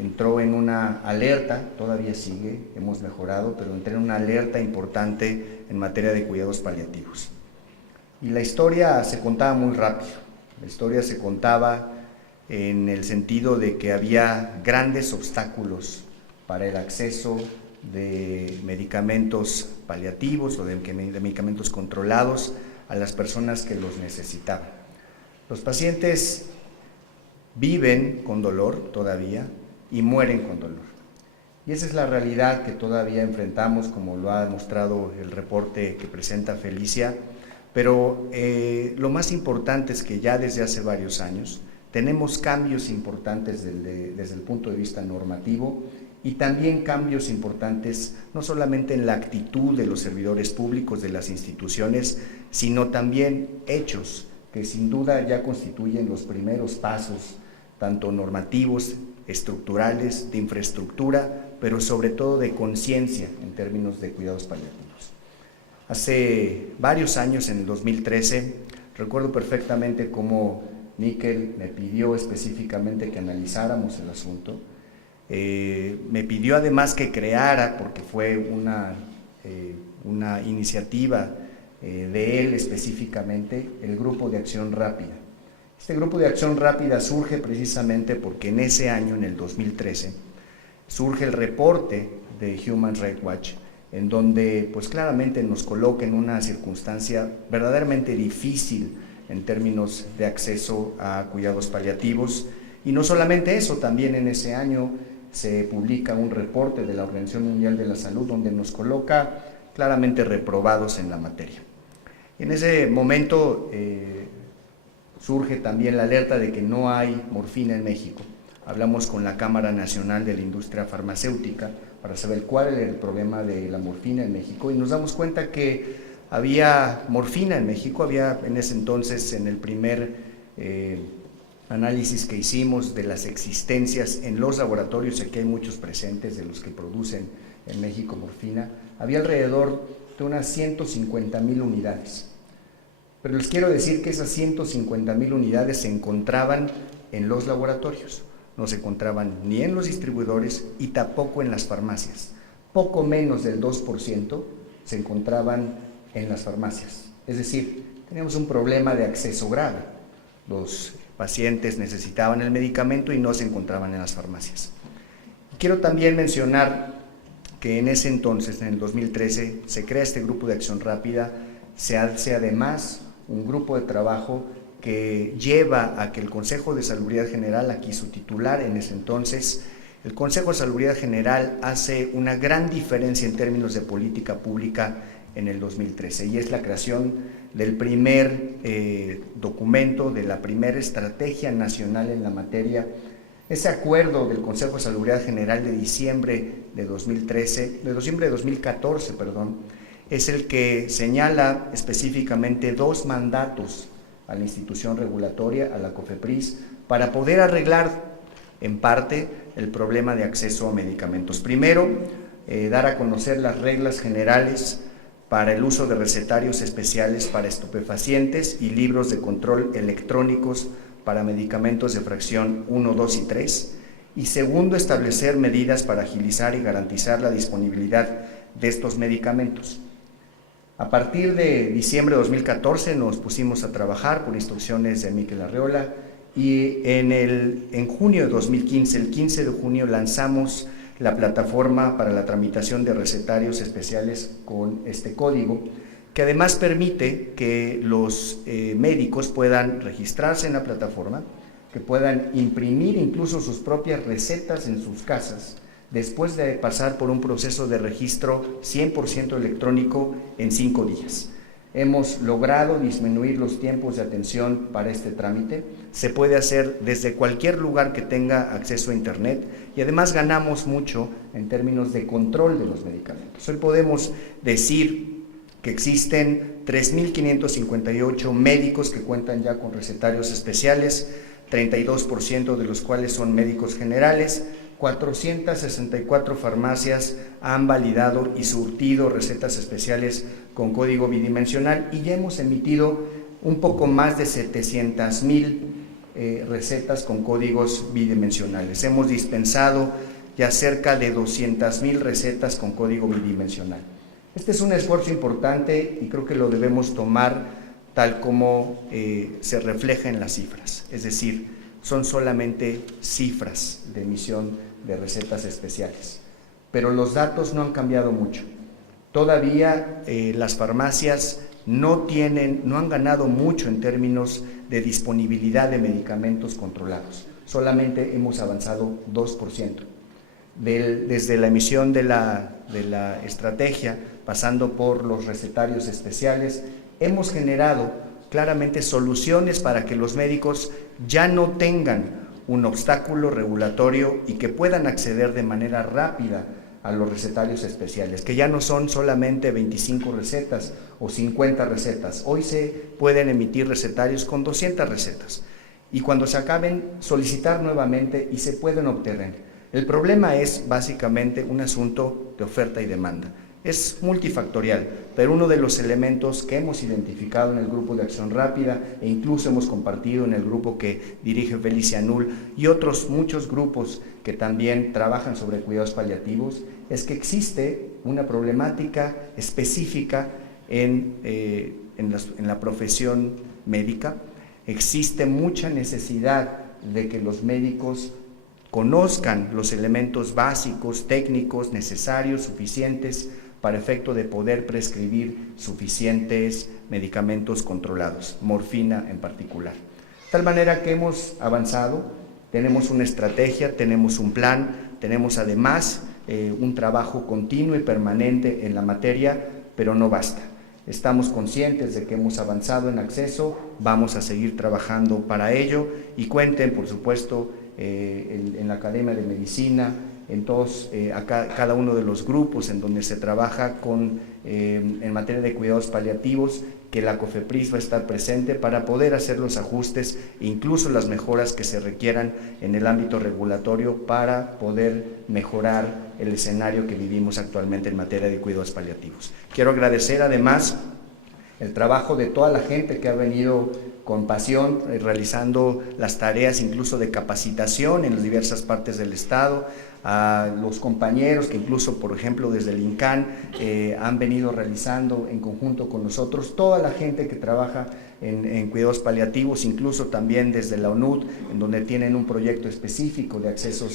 entró en una alerta, todavía sigue, hemos mejorado, pero entró en una alerta importante en materia de cuidados paliativos. Y la historia se contaba muy rápido, la historia se contaba en el sentido de que había grandes obstáculos para el acceso de medicamentos paliativos o de medicamentos controlados a las personas que los necesitaban. Los pacientes viven con dolor todavía y mueren con dolor. Y esa es la realidad que todavía enfrentamos, como lo ha demostrado el reporte que presenta Felicia, pero lo más importante es que ya desde hace varios años tenemos cambios importantes desde el punto de vista normativo y también cambios importantes no solamente en la actitud de los servidores públicos de las instituciones, sino también hechos que sin duda ya constituyen los primeros pasos, tanto normativos, estructurales, de infraestructura, pero sobre todo de conciencia en términos de cuidados paliativos. Hace varios años, en el 2013, recuerdo perfectamente cómo Níquel me pidió específicamente que analizáramos el asunto. Me pidió además que creara, porque fue una una iniciativa de él específicamente, el Grupo de Acción Rápida. Este Grupo de Acción Rápida surge precisamente porque en ese año, en el 2013, surge el reporte de Human Rights Watch, en donde pues claramente nos coloca en una circunstancia verdaderamente difícil en términos de acceso a cuidados paliativos. Y no solamente eso, también en ese año se publica un reporte de la Organización Mundial de la Salud donde nos coloca claramente reprobados en la materia. En ese momento surge también la alerta de que no hay morfina en México. Hablamos con la Cámara Nacional de la Industria Farmacéutica para saber cuál era el problema de la morfina en México y nos damos cuenta que había morfina en México. Había en ese entonces, en el primer análisis que hicimos de las existencias en los laboratorios, aquí hay muchos presentes de los que producen en México morfina, había alrededor de unas 150,000 unidades. Pero les quiero decir que esas 150,000 unidades se encontraban en los laboratorios, no se encontraban ni en los distribuidores y tampoco en las farmacias. Poco menos del 2% se encontraban en las farmacias. Es decir, teníamos un problema de acceso grave. Los pacientes necesitaban el medicamento y no se encontraban en las farmacias. Quiero también mencionar que en ese entonces, en el 2013, se crea este Grupo de Acción Rápida, se hace además un grupo de trabajo que lleva a que el Consejo de Salubridad General, aquí su titular en ese entonces, el Consejo de Salubridad General hace una gran diferencia en términos de política pública en el 2013 y es la creación del primer documento, de la primera estrategia nacional en la materia. Ese acuerdo del Consejo de Salubridad General de diciembre de 2014, es el que señala específicamente 2 mandatos a la institución regulatoria, a la COFEPRIS, para poder arreglar en parte el problema de acceso a medicamentos. Primero, dar a conocer las reglas generales para el uso de recetarios especiales para estupefacientes y libros de control electrónicos para medicamentos de fracción 1, 2 y 3. Y segundo, establecer medidas para agilizar y garantizar la disponibilidad de estos medicamentos. A partir de diciembre de 2014 nos pusimos a trabajar por instrucciones de Miquel Arreola y en junio de 2015, el 15 de junio, lanzamos la plataforma para la tramitación de recetarios especiales con este código, que además permite que los médicos puedan registrarse en la plataforma, que puedan imprimir incluso sus propias recetas en sus casas, después de pasar por un proceso de registro 100% electrónico en 5 días. Hemos logrado disminuir los tiempos de atención para este trámite. Se puede hacer desde cualquier lugar que tenga acceso a Internet y además ganamos mucho en términos de control de los medicamentos. Hoy podemos decir que existen 3.558 médicos que cuentan ya con recetarios especiales, 32% de los cuales son médicos generales. 464 farmacias han validado y surtido recetas especiales con código bidimensional y ya hemos emitido un poco más de 700,000 recetas con códigos bidimensionales. Hemos dispensado ya cerca de 200,000 recetas con código bidimensional. Este es un esfuerzo importante y creo que lo debemos tomar tal como se refleja en las cifras, es decir, son solamente cifras de emisión de recetas especiales, pero los datos no han cambiado mucho. Todavía las farmacias no han ganado mucho en términos de disponibilidad de medicamentos controlados, solamente hemos avanzado 2%. Desde la emisión de la estrategia, pasando por los recetarios especiales, hemos generado claramente soluciones para que los médicos ya no tengan un obstáculo regulatorio y que puedan acceder de manera rápida a los recetarios especiales, que ya no son solamente 25 recetas o 50 recetas. Hoy se pueden emitir recetarios con 200 recetas y cuando se acaben solicitar nuevamente y se pueden obtener. El problema es básicamente un asunto de oferta y demanda. Es multifactorial, pero uno de los elementos que hemos identificado en el grupo de acción rápida e incluso hemos compartido en el grupo que dirige Felicia Null y otros muchos grupos que también trabajan sobre cuidados paliativos, es que existe una problemática específica en la profesión médica. Existe mucha necesidad de que los médicos conozcan los elementos básicos, técnicos, necesarios, suficientes para efecto de poder prescribir suficientes medicamentos controlados, morfina en particular. De tal manera que hemos avanzado, tenemos una estrategia, tenemos un plan, tenemos además un trabajo continuo y permanente en la materia, pero no basta. Estamos conscientes de que hemos avanzado en acceso, vamos a seguir trabajando para ello y cuenten, por supuesto, en la Academia de Medicina, en todos, cada uno de los grupos en donde se trabaja en materia de cuidados paliativos, que la COFEPRIS va a estar presente para poder hacer los ajustes e incluso las mejoras que se requieran en el ámbito regulatorio para poder mejorar el escenario que vivimos actualmente en materia de cuidados paliativos. Quiero agradecer además el trabajo de toda la gente que ha venido con pasión realizando las tareas incluso de capacitación en las diversas partes del Estado, a los compañeros que incluso, por ejemplo, desde el INCAN han venido realizando en conjunto con nosotros, toda la gente que trabaja en cuidados paliativos, incluso también desde la ONUD, en donde tienen un proyecto específico de acceso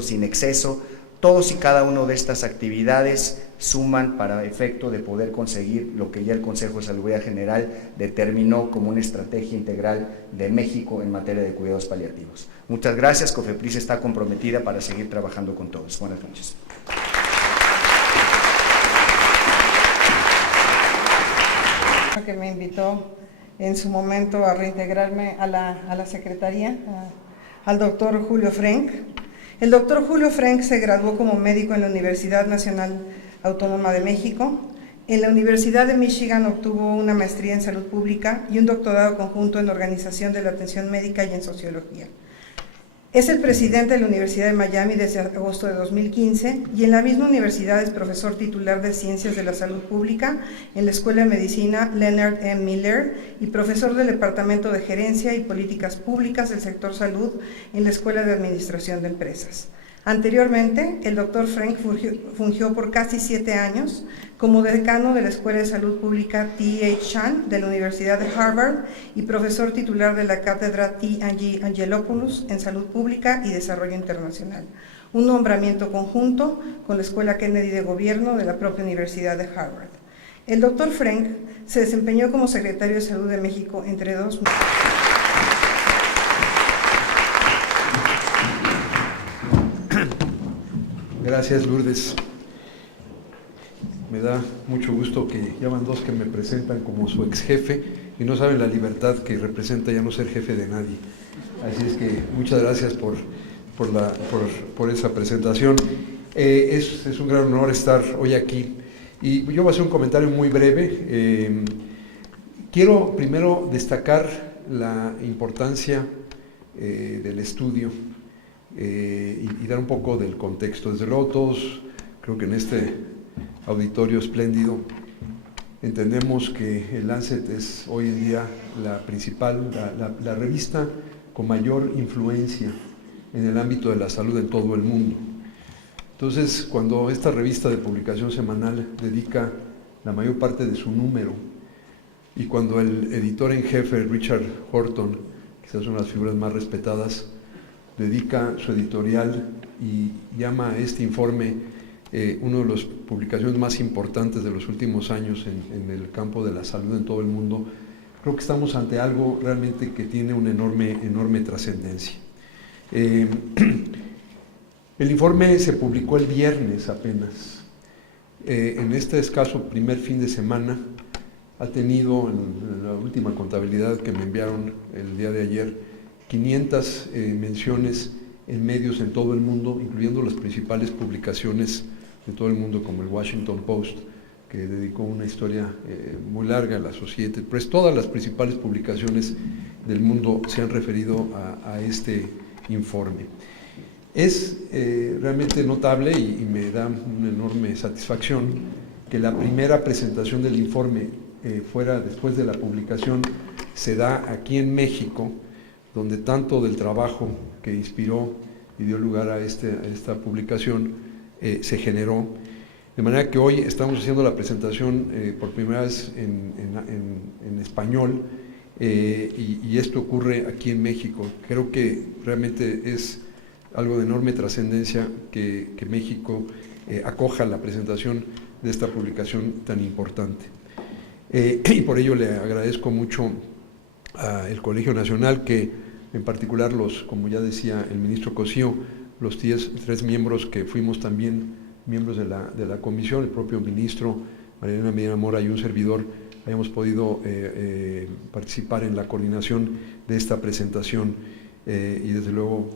sin exceso. Todos y cada una de estas actividades suman para efecto de poder conseguir lo que ya el Consejo de Salubridad General determinó como una estrategia integral de México en materia de cuidados paliativos. Muchas gracias, COFEPRIS está comprometida para seguir trabajando con todos. Buenas noches. Que me invitó en su momento a reintegrarme a la Secretaría, al doctor Julio Frenk. El doctor Julio Frenk se graduó como médico en la Universidad Nacional Autónoma de México. En la Universidad de Michigan obtuvo una maestría en salud pública y un doctorado conjunto en organización de la atención médica y en sociología. Es el presidente de la Universidad de Miami desde agosto de 2015 y en la misma universidad es profesor titular de Ciencias de la Salud Pública en la Escuela de Medicina Leonard M. Miller y profesor del Departamento de Gerencia y Políticas Públicas del Sector Salud en la Escuela de Administración de Empresas. Anteriormente, el doctor Frenk fungió por casi 7 años como decano de la Escuela de Salud Pública T.H. Chan de la Universidad de Harvard y profesor titular de la Cátedra T. Angelopoulos en Salud Pública y Desarrollo Internacional, un nombramiento conjunto con la Escuela Kennedy de Gobierno de la propia Universidad de Harvard. El doctor Frenk se desempeñó como secretario de Salud de México entre 2 meses. Gracias, Lourdes. Me da mucho gusto que ya van 2 que me presentan como su ex jefe y no saben la libertad que representa ya no ser jefe de nadie. Así es que muchas gracias por esa presentación. Es un gran honor estar hoy aquí y yo voy a hacer un comentario muy breve. Quiero primero destacar la importancia del estudio y dar un poco del contexto. Desde luego todos, creo que en este auditorio espléndido, entendemos que el Lancet es hoy en día la principal, la revista con mayor influencia en el ámbito de la salud en todo el mundo. Entonces, cuando esta revista de publicación semanal dedica la mayor parte de su número y cuando el editor en jefe, Richard Horton, quizás una de las figuras más respetadas, dedica su editorial y llama a este informe una de las publicaciones más importantes de los últimos años en el campo de la salud en todo el mundo, creo que estamos ante algo realmente que tiene una enorme trascendencia. El informe se publicó el viernes apenas. En este escaso primer fin de semana ha tenido, en la última contabilidad que me enviaron el día de ayer, 500 menciones en medios en todo el mundo, incluyendo las principales publicaciones de todo el mundo, como el Washington Post, que dedicó una historia muy larga a la Associated Press. Todas las principales publicaciones del mundo se han referido a este informe. Es realmente notable y me da una enorme satisfacción que la primera presentación del informe fuera después de la publicación se da aquí en México, donde tanto del trabajo que inspiró y dio lugar a esta publicación se generó. De manera que hoy estamos haciendo la presentación por primera vez en español y esto ocurre aquí en México. Creo que realmente es algo de enorme trascendencia que México acoja la presentación de esta publicación tan importante. Y por ello le agradezco mucho al Colegio Nacional, que en particular como ya decía el ministro Cosío, los 3 miembros que fuimos también miembros de la comisión, el propio ministro, Mariana Medina Mora y un servidor, hayamos podido participar en la coordinación de esta presentación y desde luego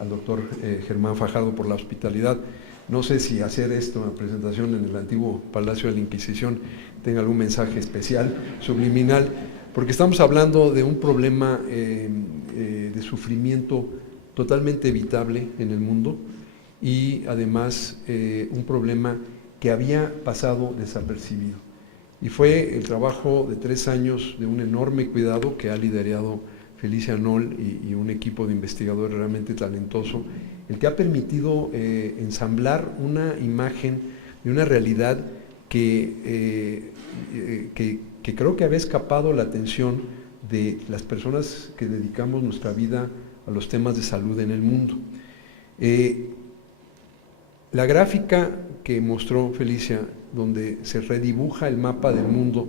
al doctor Germán Fajardo por la hospitalidad. No sé si hacer una presentación en el antiguo Palacio de la Inquisición tenga algún mensaje especial, subliminal, porque estamos hablando de un problema de sufrimiento totalmente evitable en el mundo y además un problema que había pasado desapercibido. Y fue el trabajo de 3 años de un enorme cuidado que ha liderado Felicia Noll y un equipo de investigadores realmente talentoso, el que ha permitido ensamblar una imagen de una realidad que creo que había escapado la atención de las personas que dedicamos nuestra vida a los temas de salud en el mundo. La gráfica que mostró Felicia, donde se redibuja el mapa del mundo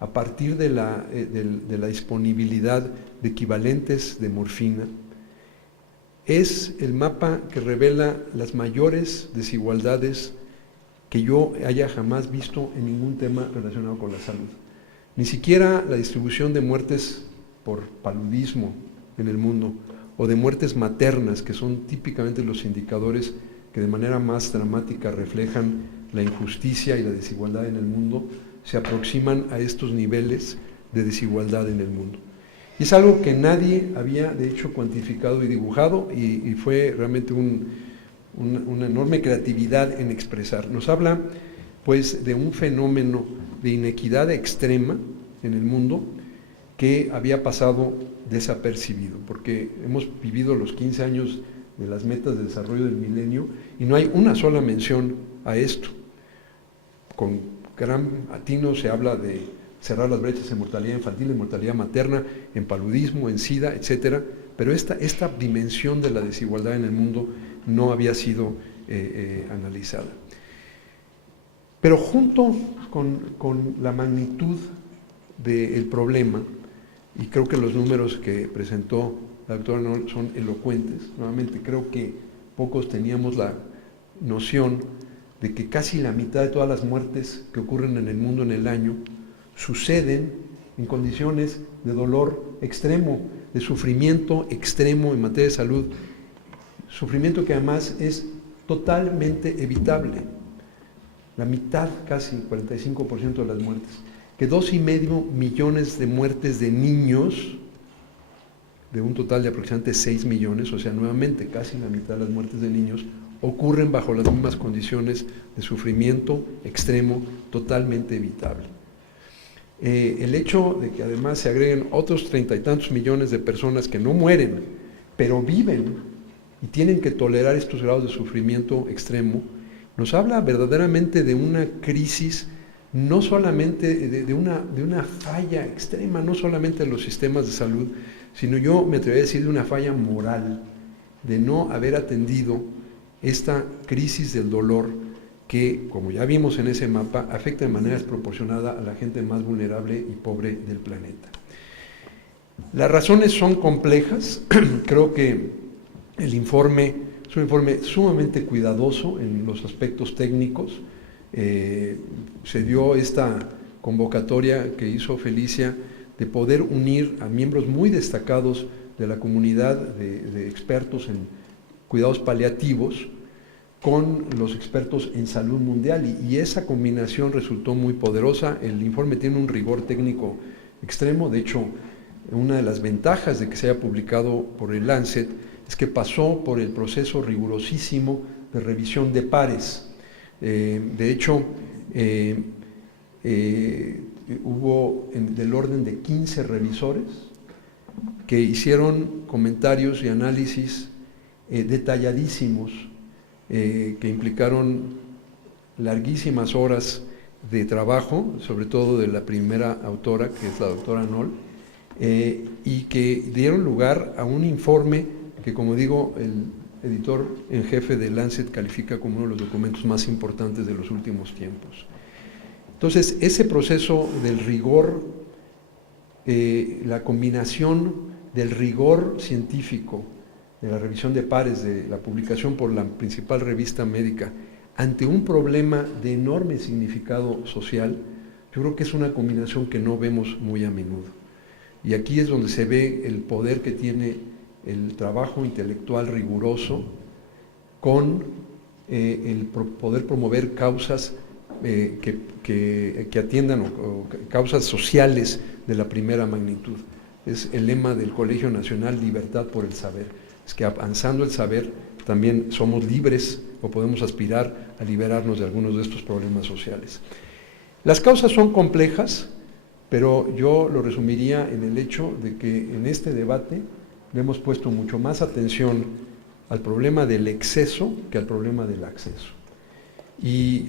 a partir de la disponibilidad de equivalentes de morfina, es el mapa que revela las mayores desigualdades que yo haya jamás visto en ningún tema relacionado con la salud. Ni siquiera la distribución de muertes por paludismo en el mundo o de muertes maternas, que son típicamente los indicadores que de manera más dramática reflejan la injusticia y la desigualdad en el mundo, se aproximan a estos niveles de desigualdad en el mundo. Y es algo que nadie había, de hecho, cuantificado y dibujado, y fue realmente una enorme creatividad en expresar. Nos habla, pues, de un fenómeno de inequidad extrema en el mundo que había pasado desapercibido, porque hemos vivido los 15 años de las metas de desarrollo del milenio y no hay una sola mención a esto. Con gran atino se habla de cerrar las brechas en mortalidad infantil, en mortalidad materna, en paludismo, en SIDA, etcétera, pero esta dimensión de la desigualdad en el mundo no había sido analizada. Pero junto con la magnitud del problema, y creo que los números que presentó la doctora Noll son elocuentes, nuevamente creo que pocos teníamos la noción de que casi la mitad de todas las muertes que ocurren en el mundo en el año suceden en condiciones de dolor extremo, de sufrimiento extremo en materia de salud, sufrimiento que además es totalmente evitable. La mitad, casi 45% de las muertes, que 2,5 millones de muertes de niños, de un total de aproximadamente 6 millones, o sea, nuevamente casi la mitad de las muertes de niños, ocurren bajo las mismas condiciones de sufrimiento extremo, totalmente evitable. El hecho de que además se agreguen otros 30 y tantos millones de personas que no mueren, pero viven y tienen que tolerar estos grados de sufrimiento extremo, nos habla verdaderamente de una crisis, no solamente de una falla extrema, no solamente de los sistemas de salud, sino yo me atrevería a decir de una falla moral, de no haber atendido esta crisis del dolor que, como ya vimos en ese mapa, afecta de manera desproporcionada a la gente más vulnerable y pobre del planeta. Las razones son complejas. Creo que el informe es un informe sumamente cuidadoso en los aspectos técnicos. Se dio esta convocatoria que hizo Felicia de poder unir a miembros muy destacados de la comunidad de expertos en cuidados paliativos con los expertos en salud mundial y esa combinación resultó muy poderosa. El informe tiene un rigor técnico extremo. De hecho, una de las ventajas de que se haya publicado por el Lancet es que pasó por el proceso rigurosísimo de revisión de pares. De hecho, hubo del orden de 15 revisores que hicieron comentarios y análisis detalladísimos que implicaron larguísimas horas de trabajo, sobre todo de la primera autora, que es la doctora Noll, y que dieron lugar a un informe que, como digo, el editor en jefe de Lancet califica como uno de los documentos más importantes de los últimos tiempos. Entonces, ese proceso del rigor, la combinación del rigor científico, de la revisión de pares, de la publicación por la principal revista médica, ante un problema de enorme significado social, yo creo que es una combinación que no vemos muy a menudo. Y aquí es donde se ve el poder que tiene el trabajo intelectual riguroso con el poder promover causas que atiendan o causas sociales de la primera magnitud. Es el lema del Colegio Nacional, libertad por el saber. Es que avanzando el saber también somos libres o podemos aspirar a liberarnos de algunos de estos problemas sociales. Las causas son complejas, pero yo lo resumiría en el hecho de que en este debate le hemos puesto mucho más atención al problema del exceso que al problema del acceso. Y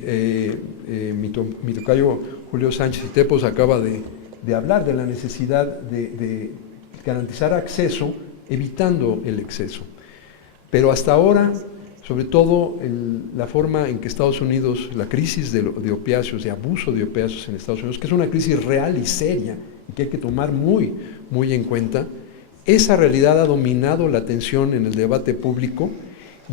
mi tocayo Julio Sánchez Istepos acaba de hablar de la necesidad de garantizar acceso evitando el exceso. Pero hasta ahora, sobre todo la forma en que Estados Unidos, la crisis de opiáceos, de abuso de opiáceos en Estados Unidos, que es una crisis real y seria y que hay que tomar muy, muy en cuenta, esa realidad ha dominado la atención en el debate público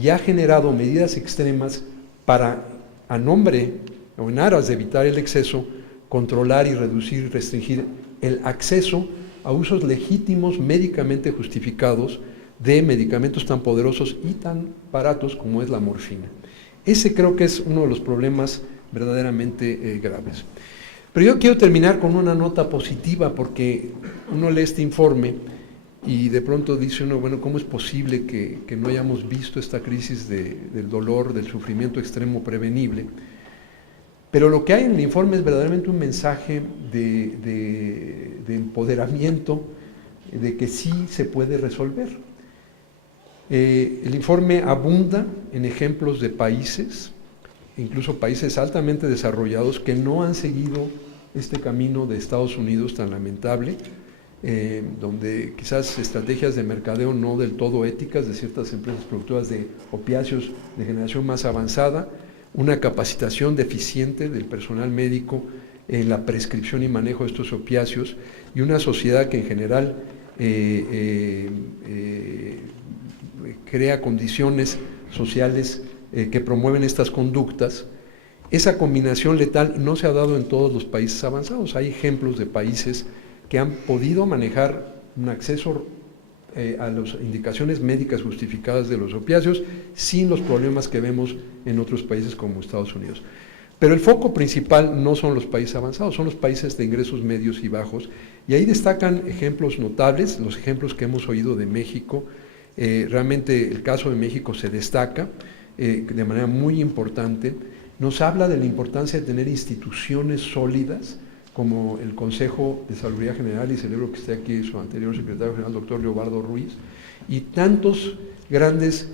y ha generado medidas extremas para, a nombre o en aras de evitar el exceso, controlar y reducir y restringir el acceso a usos legítimos médicamente justificados de medicamentos tan poderosos y tan baratos como es la morfina. Ese creo que es uno de los problemas verdaderamente graves. Pero yo quiero terminar con una nota positiva, porque uno lee este informe y de pronto dice uno, bueno, ¿cómo es posible que no hayamos visto esta crisis del dolor, del sufrimiento extremo prevenible? Pero lo que hay en el informe es verdaderamente un mensaje de empoderamiento, de que sí se puede resolver. El informe abunda en ejemplos de países, incluso países altamente desarrollados, que no han seguido este camino de Estados Unidos tan lamentable, donde quizás estrategias de mercadeo no del todo éticas de ciertas empresas productoras de opiáceos de generación más avanzada, una capacitación deficiente del personal médico en la prescripción y manejo de estos opiáceos, y una sociedad que en general crea condiciones sociales que promueven estas conductas. Esa combinación letal no se ha dado en todos los países avanzados. Hay ejemplos de países que han podido manejar un acceso a las indicaciones médicas justificadas de los opiáceos sin los problemas que vemos en otros países como Estados Unidos. Pero el foco principal no son los países avanzados, son los países de ingresos medios y bajos, y ahí destacan ejemplos notables, los ejemplos que hemos oído de México. Realmente el caso de México se destaca de manera muy importante. Nos habla de la importancia de tener instituciones sólidas como el Consejo de Salubridad General, y celebro que esté aquí su anterior secretario general, doctor Leobardo Ruiz, y tantos grandes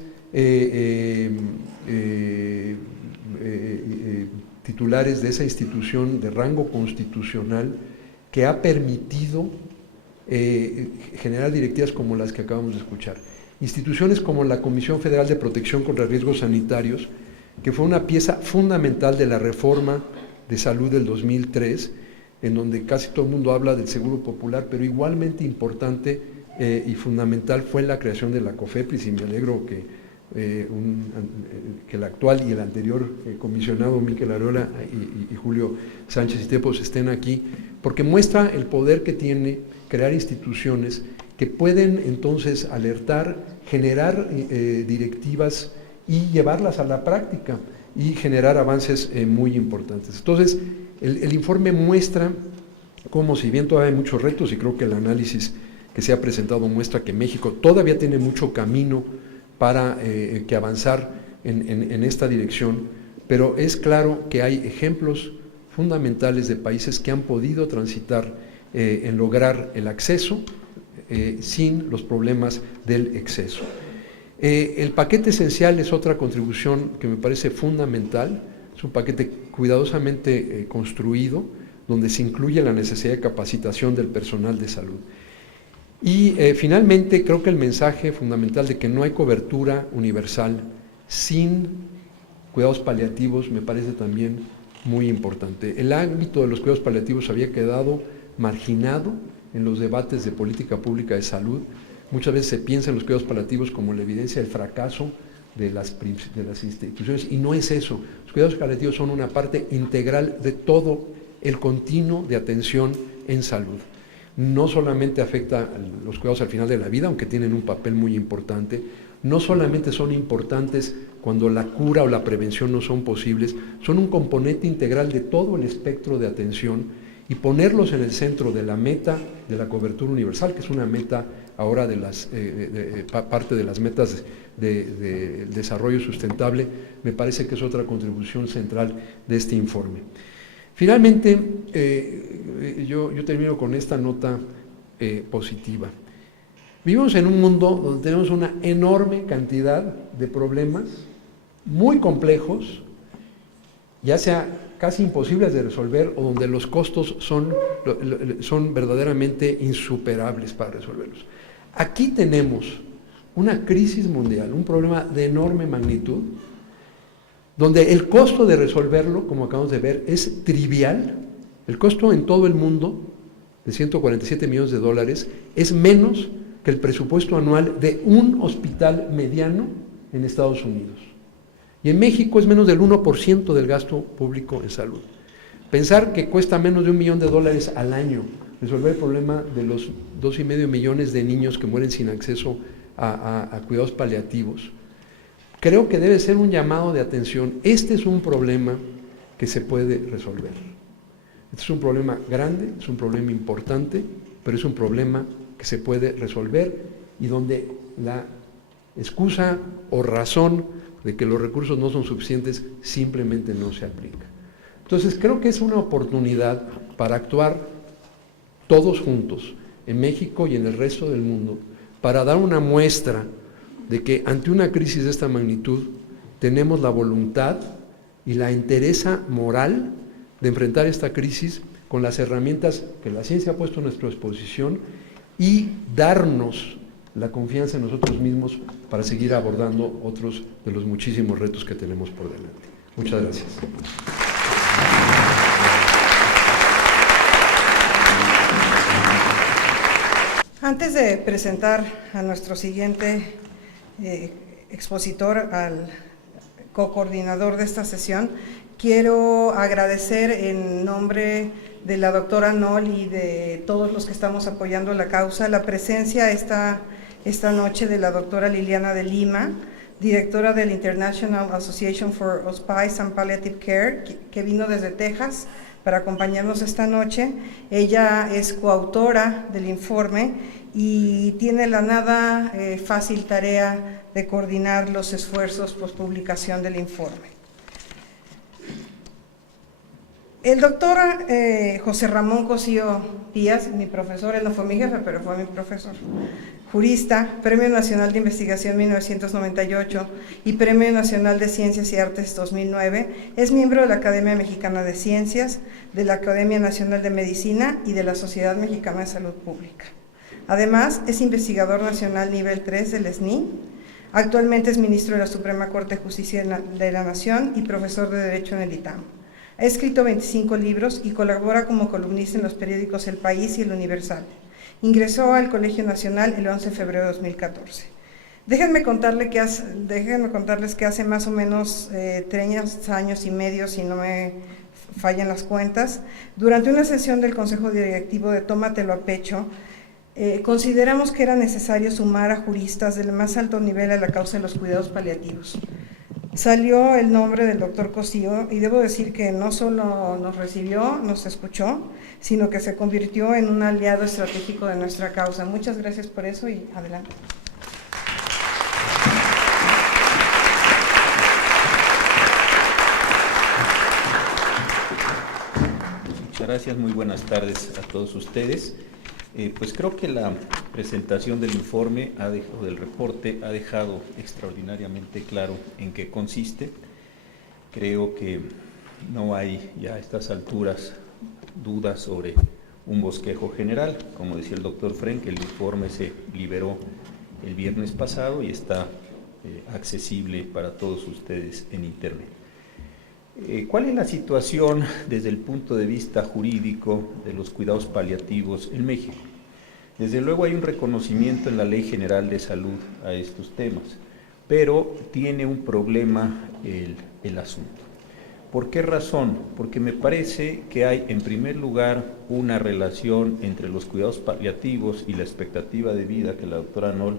titulares de esa institución de rango constitucional que ha permitido generar directivas como las que acabamos de escuchar. Instituciones como la Comisión Federal de Protección contra Riesgos Sanitarios, que fue una pieza fundamental de la reforma de salud del 2003, en donde casi todo el mundo habla del seguro popular, pero igualmente importante y fundamental fue la creación de la COFEPRIS, y me alegro que el actual y el anterior comisionado Miquel Arreola y Julio Sánchez Istepos estén aquí, porque muestra el poder que tiene crear instituciones que pueden entonces alertar, generar directivas y llevarlas a la práctica y generar avances muy importantes. Entonces, el informe muestra cómo, si bien todavía hay muchos retos, y creo que el análisis que se ha presentado muestra que México todavía tiene mucho camino para que avanzar en esta dirección, pero es claro que hay ejemplos fundamentales de países que han podido transitar en lograr el acceso sin los problemas del exceso. El paquete esencial es otra contribución que me parece fundamental. Es un paquete cuidadosamente construido, donde se incluye la necesidad de capacitación del personal de salud. Y finalmente, creo que el mensaje fundamental de que no hay cobertura universal sin cuidados paliativos me parece también muy importante. El ámbito de los cuidados paliativos había quedado marginado en los debates de política pública de salud. Muchas veces se piensa en los cuidados paliativos como la evidencia del fracaso de las instituciones, y no es eso. Los cuidados paliativos son una parte integral de todo el continuo de atención en salud. No solamente afecta los cuidados al final de la vida, aunque tienen un papel muy importante, no solamente son importantes cuando la cura o la prevención no son posibles, son un componente integral de todo el espectro de atención, y ponerlos en el centro de la meta de la cobertura universal, que es una meta ahora de parte de las metas de desarrollo sustentable, me parece que es otra contribución central de este informe. Finalmente, yo termino con esta nota positiva. Vivimos en un mundo donde tenemos una enorme cantidad de problemas muy complejos, ya sea casi imposibles de resolver o donde los costos son verdaderamente insuperables para resolverlos. Aquí tenemos una crisis mundial, un problema de enorme magnitud, donde el costo de resolverlo, como acabamos de ver, es trivial. El costo en todo el mundo de 147 millones de dólares es menos que el presupuesto anual de un hospital mediano en Estados Unidos. Y en México es menos del 1% del gasto público en salud. Pensar que cuesta menos de $1 millón al año resolver el problema de los 2,5 millones de niños que mueren sin acceso a cuidados paliativos, creo que debe ser un llamado de atención. Este es un problema que se puede resolver. Este es un problema grande, es un problema importante, pero es un problema que se puede resolver y donde la excusa o razón de que los recursos no son suficientes simplemente no se aplica. Entonces creo que es una oportunidad para actuar todos juntos, en México y en el resto del mundo, para dar una muestra de que ante una crisis de esta magnitud tenemos la voluntad y la entereza moral de enfrentar esta crisis con las herramientas que la ciencia ha puesto a nuestra disposición y darnos la confianza en nosotros mismos para seguir abordando otros de los muchísimos retos que tenemos por delante. Muchas gracias. Antes de presentar a nuestro siguiente expositor, al co-coordinador de esta sesión, quiero agradecer en nombre de la doctora Noll y de todos los que estamos apoyando la causa, la presencia esta noche de la doctora Liliana de Lima, directora del International Association for Hospice and Palliative Care, que vino desde Texas para acompañarnos esta noche. Ella es coautora del informe y tiene la nada fácil tarea de coordinar los esfuerzos post-publicación del informe. El doctor José Ramón Cosío Díaz, mi profesor, él no fue mi jefe, pero fue mi profesor, jurista, Premio Nacional de Investigación 1998 y Premio Nacional de Ciencias y Artes 2009, es miembro de la Academia Mexicana de Ciencias, de la Academia Nacional de Medicina y de la Sociedad Mexicana de Salud Pública. Además, es investigador nacional nivel 3 del SNI, actualmente es ministro de la Suprema Corte de Justicia de la Nación y profesor de Derecho en el ITAM. Ha escrito 25 libros y colabora como columnista en los periódicos El País y El Universal. Ingresó al Colegio Nacional el 11 de febrero de 2014. Déjenme contarles que hace más o menos 3 años y medio, si no me fallan las cuentas, durante una sesión del Consejo Directivo de Tómatelo a Pecho, consideramos que era necesario sumar a juristas del más alto nivel a la causa de los cuidados paliativos. salió el nombre del doctor Cosío y debo decir que no solo nos recibió, nos escuchó, sino que se convirtió en un aliado estratégico de nuestra causa. Muchas gracias por eso y adelante. Muchas gracias, muy buenas tardes a todos ustedes. Pues creo que la presentación del informe o del reporte ha dejado extraordinariamente claro en qué consiste. Creo que no hay ya a estas alturas dudas sobre un bosquejo general. Como decía el doctor Frenk, el informe se liberó el viernes pasado y está accesible para todos ustedes en Internet. ¿Cuál es la situación desde el punto de vista jurídico de los cuidados paliativos en México? Desde luego hay un reconocimiento en la Ley General de Salud a estos temas, pero tiene un problema el asunto. ¿Por qué razón? Porque me parece que hay, en primer lugar, una relación entre los cuidados paliativos y la expectativa de vida que la doctora Noll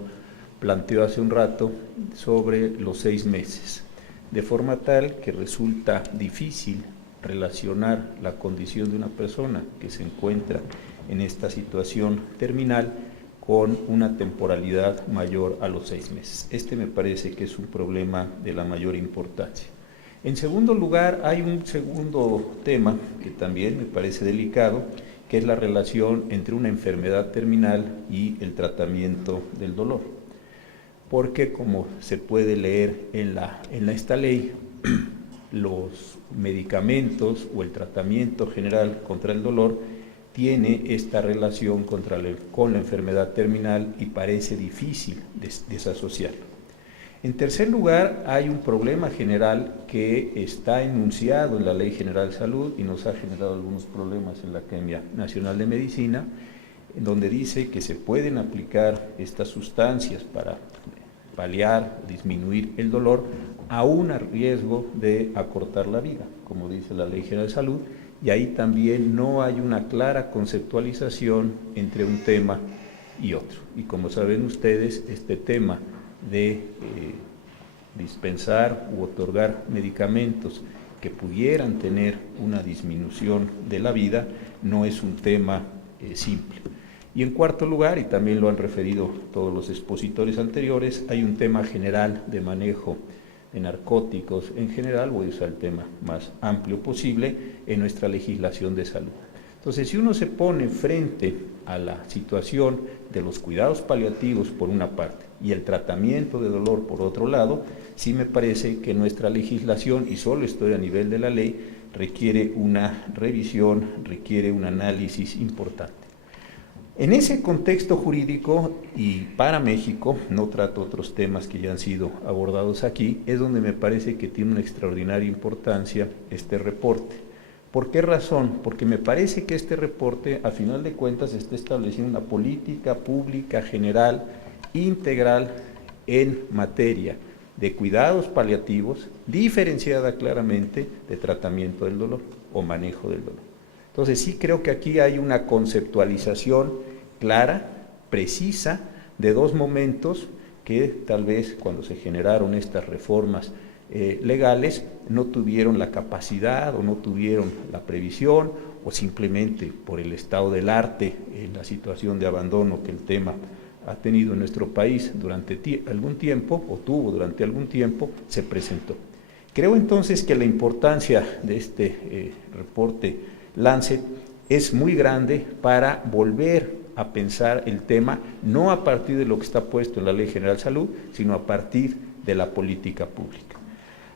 planteó hace un rato sobre los 6 meses. De forma tal que resulta difícil relacionar la condición de una persona que se encuentra en esta situación terminal con una temporalidad mayor a los 6 meses. Este me parece que es un problema de la mayor importancia. En segundo lugar, hay un segundo tema que también me parece delicado, que es la relación entre una enfermedad terminal y el tratamiento del dolor. Porque, como se puede leer en esta ley, los medicamentos o el tratamiento general contra el dolor tiene esta relación con la enfermedad terminal y parece difícil desasociarlo. En tercer lugar, hay un problema general que está enunciado en la Ley General de Salud y nos ha generado algunos problemas en la Academia Nacional de Medicina, en donde dice que se pueden aplicar estas sustancias para paliar, disminuir el dolor, aún a riesgo de acortar la vida, como dice la Ley General de Salud, y ahí también no hay una clara conceptualización entre un tema y otro. Y como saben ustedes, este tema de dispensar u otorgar medicamentos que pudieran tener una disminución de la vida no es un tema simple. Y en cuarto lugar, y también lo han referido todos los expositores anteriores, hay un tema general de manejo de narcóticos en general, voy a usar el tema más amplio posible, en nuestra legislación de salud. Entonces, si uno se pone frente a la situación de los cuidados paliativos por una parte y el tratamiento de dolor por otro lado, sí me parece que nuestra legislación, y solo estoy a nivel de la ley, requiere una revisión, requiere un análisis importante. En ese contexto jurídico y para México, no trato otros temas que ya han sido abordados aquí, es donde me parece que tiene una extraordinaria importancia este reporte. ¿Por qué razón? Porque me parece que este reporte, a final de cuentas, está estableciendo una política pública general, integral, en materia de cuidados paliativos, diferenciada claramente de tratamiento del dolor o manejo del dolor. Entonces sí creo que aquí hay una conceptualización clara, precisa, de dos momentos que tal vez cuando se generaron estas reformas legales no tuvieron la capacidad o no tuvieron la previsión o simplemente por el estado del arte, en la situación de abandono que el tema ha tenido en nuestro país durante algún tiempo o tuvo durante algún tiempo, se presentó. Creo entonces que la importancia de este reporte Lancet es muy grande para volver a pensar el tema, no a partir de lo que está puesto en la Ley General de Salud, sino a partir de la política pública.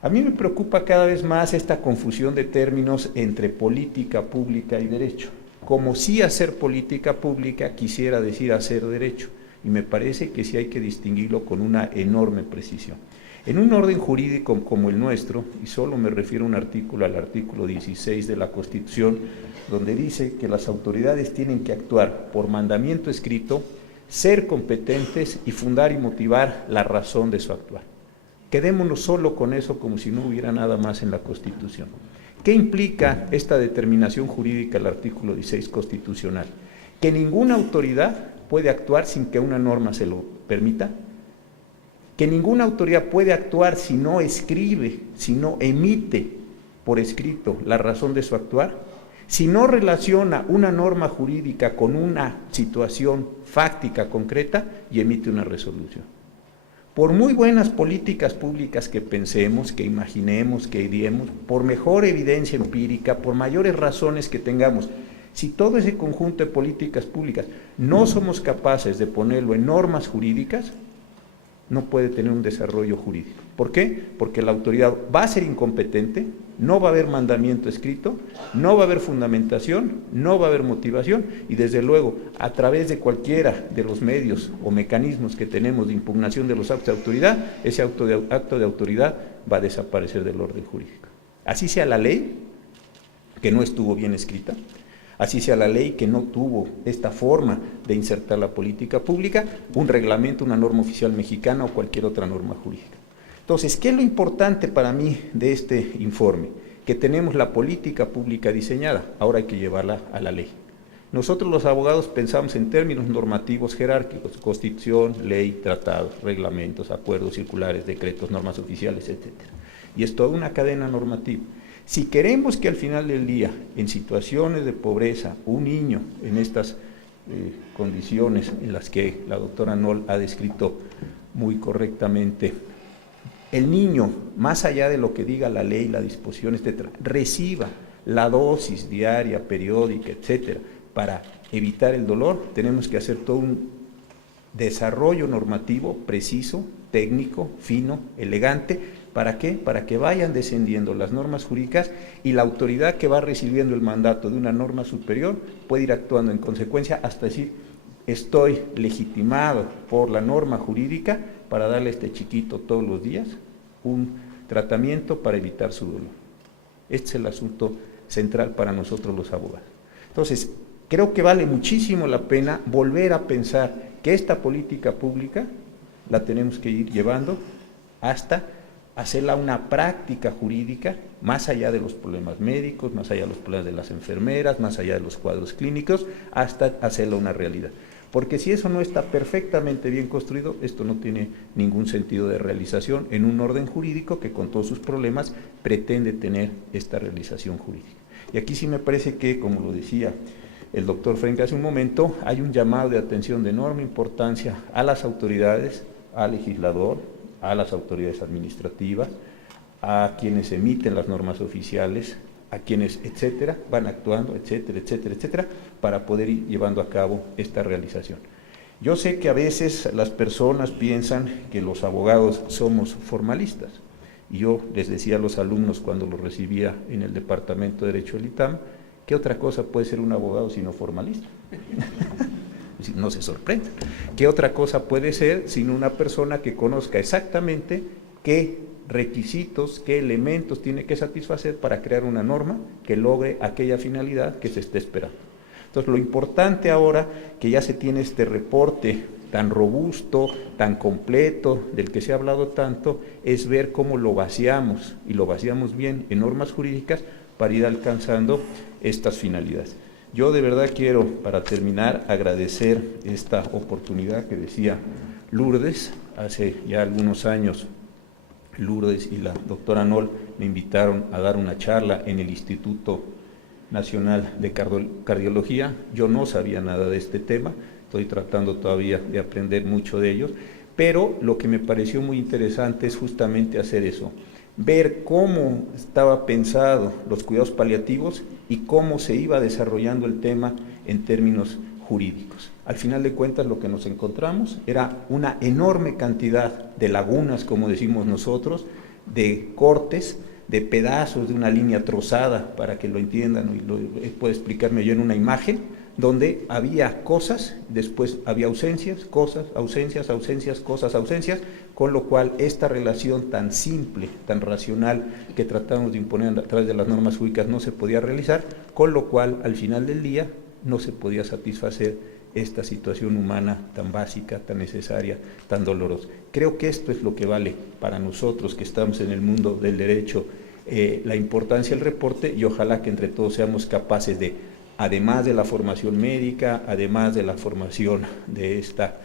A mí me preocupa cada vez más esta confusión de términos entre política pública y derecho. Como si hacer política pública quisiera decir hacer derecho, y me parece que sí hay que distinguirlo con una enorme precisión. En un orden jurídico como el nuestro, y solo me refiero a un artículo, al artículo 16 de la Constitución, donde dice que las autoridades tienen que actuar por mandamiento escrito, ser competentes y fundar y motivar la razón de su actuar. Quedémonos solo con eso como si no hubiera nada más en la Constitución. ¿Qué implica esta determinación jurídica del artículo 16 constitucional? Que ninguna autoridad puede actuar sin que una norma se lo permita. que ninguna autoridad puede actuar si no escribe, si no emite por escrito la razón de su actuar, si no relaciona una norma jurídica con una situación fáctica concreta y emite una resolución. Por muy buenas políticas públicas que pensemos, que imaginemos, que ideemos, por mejor evidencia empírica, por mayores razones que tengamos, si todo ese conjunto de políticas públicas no somos capaces de ponerlo en normas jurídicas, no puede tener un desarrollo jurídico. ¿Por qué? Porque la autoridad va a ser incompetente, no va a haber mandamiento escrito, no va a haber fundamentación, no va a haber motivación y desde luego a través de cualquiera de los medios o mecanismos que tenemos de impugnación de los actos de autoridad, ese acto de autoridad va a desaparecer del orden jurídico. Así sea la ley, que no estuvo bien escrita, así sea la ley que no tuvo esta forma de insertar la política pública, un reglamento, una norma oficial mexicana o cualquier otra norma jurídica. Entonces, ¿qué es lo importante para mí de este informe? Que tenemos la política pública diseñada, ahora hay que llevarla a la ley. Nosotros los abogados pensamos en términos normativos jerárquicos, constitución, ley, tratados, reglamentos, acuerdos circulares, decretos, normas oficiales, etc. Y es toda una cadena normativa. Si queremos que al final del día, en situaciones de pobreza, un niño en estas condiciones en las que la doctora Noll ha descrito muy correctamente, el niño, más allá de lo que diga la ley, la disposición, etcétera, reciba la dosis diaria, periódica, etcétera, para evitar el dolor, tenemos que hacer todo un desarrollo normativo preciso, técnico, fino, elegante. ¿Para qué? Para que vayan descendiendo las normas jurídicas y la autoridad que va recibiendo el mandato de una norma superior puede ir actuando en consecuencia hasta decir, estoy legitimado por la norma jurídica para darle a este chiquito todos los días un tratamiento para evitar su dolor. Este es el asunto central para nosotros los abogados. Entonces, creo que vale muchísimo la pena volver a pensar que esta política pública la tenemos que ir llevando hasta hacerla una práctica jurídica, más allá de los problemas médicos, más allá de los problemas de las enfermeras, más allá de los cuadros clínicos, hasta hacerla una realidad. Porque si eso no está perfectamente bien construido, esto no tiene ningún sentido de realización en un orden jurídico que con todos sus problemas pretende tener esta realización jurídica. Y aquí sí me parece que, como lo decía el doctor Frenk hace un momento, hay un llamado de atención de enorme importancia a las autoridades, al legislador, a las autoridades administrativas, a quienes emiten las normas oficiales, a quienes, etcétera, van actuando, etcétera, etcétera, etcétera, para poder ir llevando a cabo esta realización. Yo sé que a veces las personas piensan que los abogados somos formalistas, y yo les decía a los alumnos cuando los recibía en el Departamento de Derecho del ITAM, ¿qué otra cosa puede ser un abogado sino formalista? No se sorprendan. ¿Qué otra cosa puede ser sino una persona que conozca exactamente qué requisitos, qué elementos tiene que satisfacer para crear una norma que logre aquella finalidad que se esté esperando? Entonces, lo importante ahora que ya se tiene este reporte tan robusto, tan completo, del que se ha hablado tanto, es ver cómo lo vaciamos, y lo vaciamos bien en normas jurídicas para ir alcanzando estas finalidades. Yo de verdad quiero, para terminar, agradecer esta oportunidad que decía Lourdes. Hace ya algunos años, Lourdes y la doctora Noll me invitaron a dar una charla en el Instituto Nacional de Cardiología. Yo no sabía nada de este tema, estoy tratando todavía de aprender mucho de ellos, pero lo que me pareció muy interesante es justamente hacer eso, ver cómo estaba pensado los cuidados paliativos y cómo se iba desarrollando el tema en términos jurídicos. Al final de cuentas, lo que nos encontramos era una enorme cantidad de lagunas, como decimos nosotros, de cortes, de pedazos de una línea trozada, para que lo entiendan y lo puedo explicarme yo en una imagen, donde había cosas, después había ausencias, cosas, ausencias, ausencias, cosas, ausencias, con lo cual esta relación tan simple, tan racional que tratamos de imponer a través de las normas jurídicas no se podía realizar, con lo cual al final del día no se podía satisfacer esta situación humana tan básica, tan necesaria, tan dolorosa. Creo que esto es lo que vale para nosotros que estamos en el mundo del derecho, la importancia del reporte, y ojalá que entre todos seamos capaces de, además de la formación médica, además de la formación de esta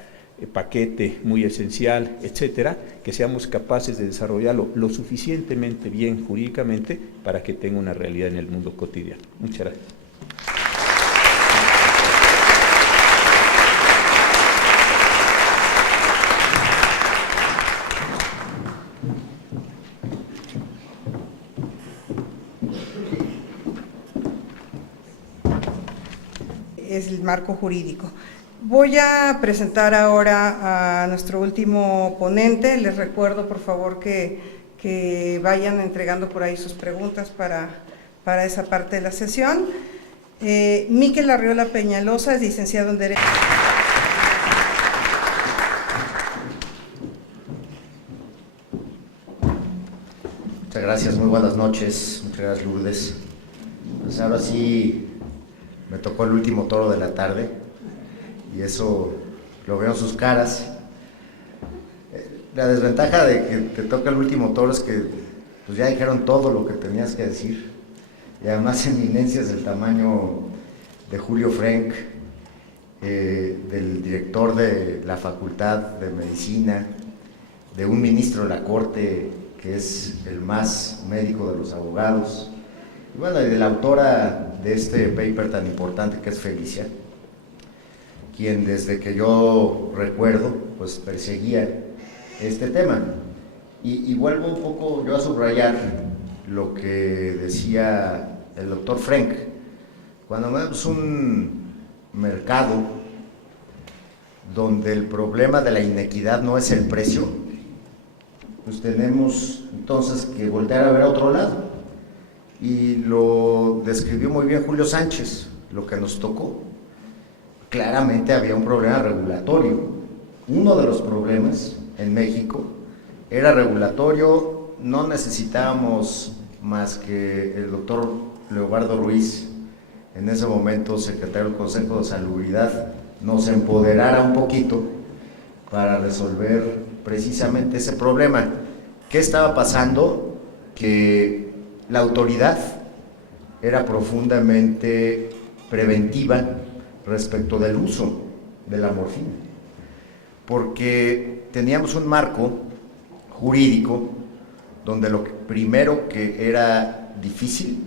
paquete muy esencial, etcétera, que seamos capaces de desarrollarlo lo suficientemente bien jurídicamente para que tenga una realidad en el mundo cotidiano. Muchas gracias. Es el marco jurídico. Voy a presentar ahora a nuestro último ponente. Les recuerdo, por favor, que vayan entregando por ahí sus preguntas para esa parte de la sesión. Miquel Arriola Peñalosa es licenciado en Derecho. Muchas gracias, muy buenas noches. Muchas gracias, Lourdes. Pues ahora sí me tocó el último toro de la tarde y eso lo veo en sus caras. La desventaja de que te toca el último toro es que pues ya dijeron todo lo que tenías que decir y además eminencias del tamaño de Julio Frenk, del director de la Facultad de Medicina, de un ministro de la Corte que es el más médico de los abogados, y bueno, y de la autora de este paper tan importante que es Felicia, quien desde que yo recuerdo, pues perseguía este tema. Y vuelvo un poco yo a subrayar lo que decía el doctor Frenk. Cuando vemos un mercado donde el problema de la inequidad no es el precio, pues tenemos entonces que voltear a ver a otro lado. Y lo describió muy bien Julio Sánchez, lo que nos tocó. Claramente había un problema regulatorio. Uno de los problemas en México era regulatorio, no necesitábamos más que el doctor Leobardo Ruiz, en ese momento secretario del Consejo de Salubridad, nos empoderara un poquito para resolver precisamente ese problema. ¿Qué estaba pasando? Que la autoridad era profundamente preventiva respecto del uso de la morfina, porque teníamos un marco jurídico donde lo primero que era difícil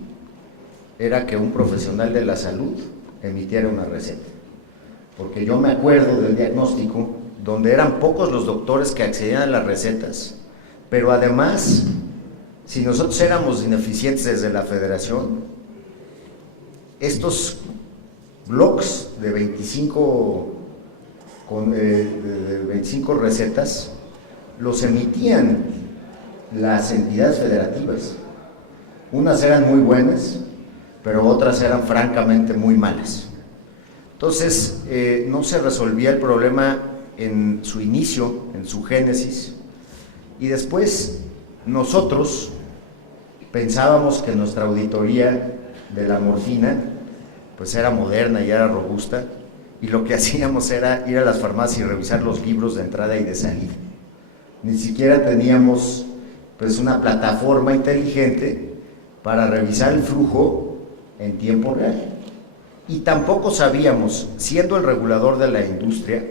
era que un profesional de la salud emitiera una receta, porque yo me acuerdo del diagnóstico donde eran pocos los doctores que accedían a las recetas, pero además, si nosotros éramos ineficientes desde la federación, estos blogs de 25 recetas los emitían las entidades federativas. Unas eran muy buenas, pero otras eran francamente muy malas. Entonces, no se resolvía el problema en su inicio, en su génesis, y después nosotros pensábamos que nuestra auditoría de la morfina pues era moderna y era robusta, y lo que hacíamos era ir a las farmacias y revisar los libros de entrada y de salida. Ni siquiera teníamos pues una plataforma inteligente para revisar el flujo en tiempo real, y tampoco sabíamos, siendo el regulador de la industria,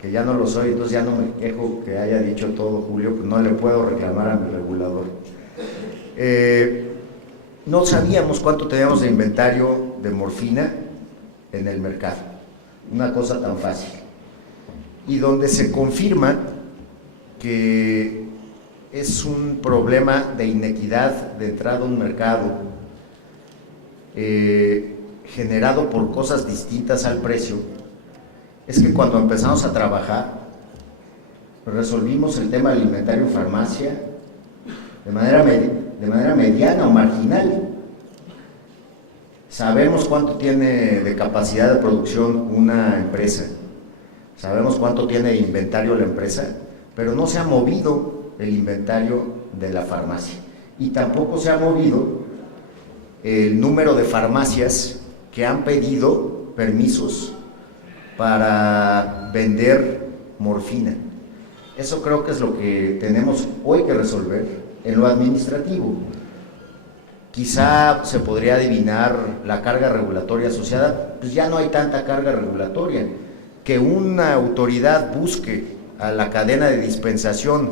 que ya no lo soy, entonces ya no me quejo que haya dicho todo Julio, pues no le puedo reclamar a mi regulador. No sabíamos cuánto teníamos de inventario de morfina en el mercado, una cosa tan fácil, y donde se confirma que es un problema de inequidad de entrada a un mercado generado por cosas distintas al precio. Es que cuando empezamos a trabajar resolvimos el tema del inventario en farmacia de manera mediana o marginal. Sabemos cuánto tiene de capacidad de producción una empresa, sabemos cuánto tiene de inventario la empresa, pero no se ha movido el inventario de la farmacia, y tampoco se ha movido el número de farmacias que han pedido permisos para vender morfina. Eso creo que es lo que tenemos hoy que resolver en lo administrativo. Quizá se podría adivinar la carga regulatoria asociada, pues ya no hay tanta carga regulatoria. que una autoridad busque a la cadena de dispensación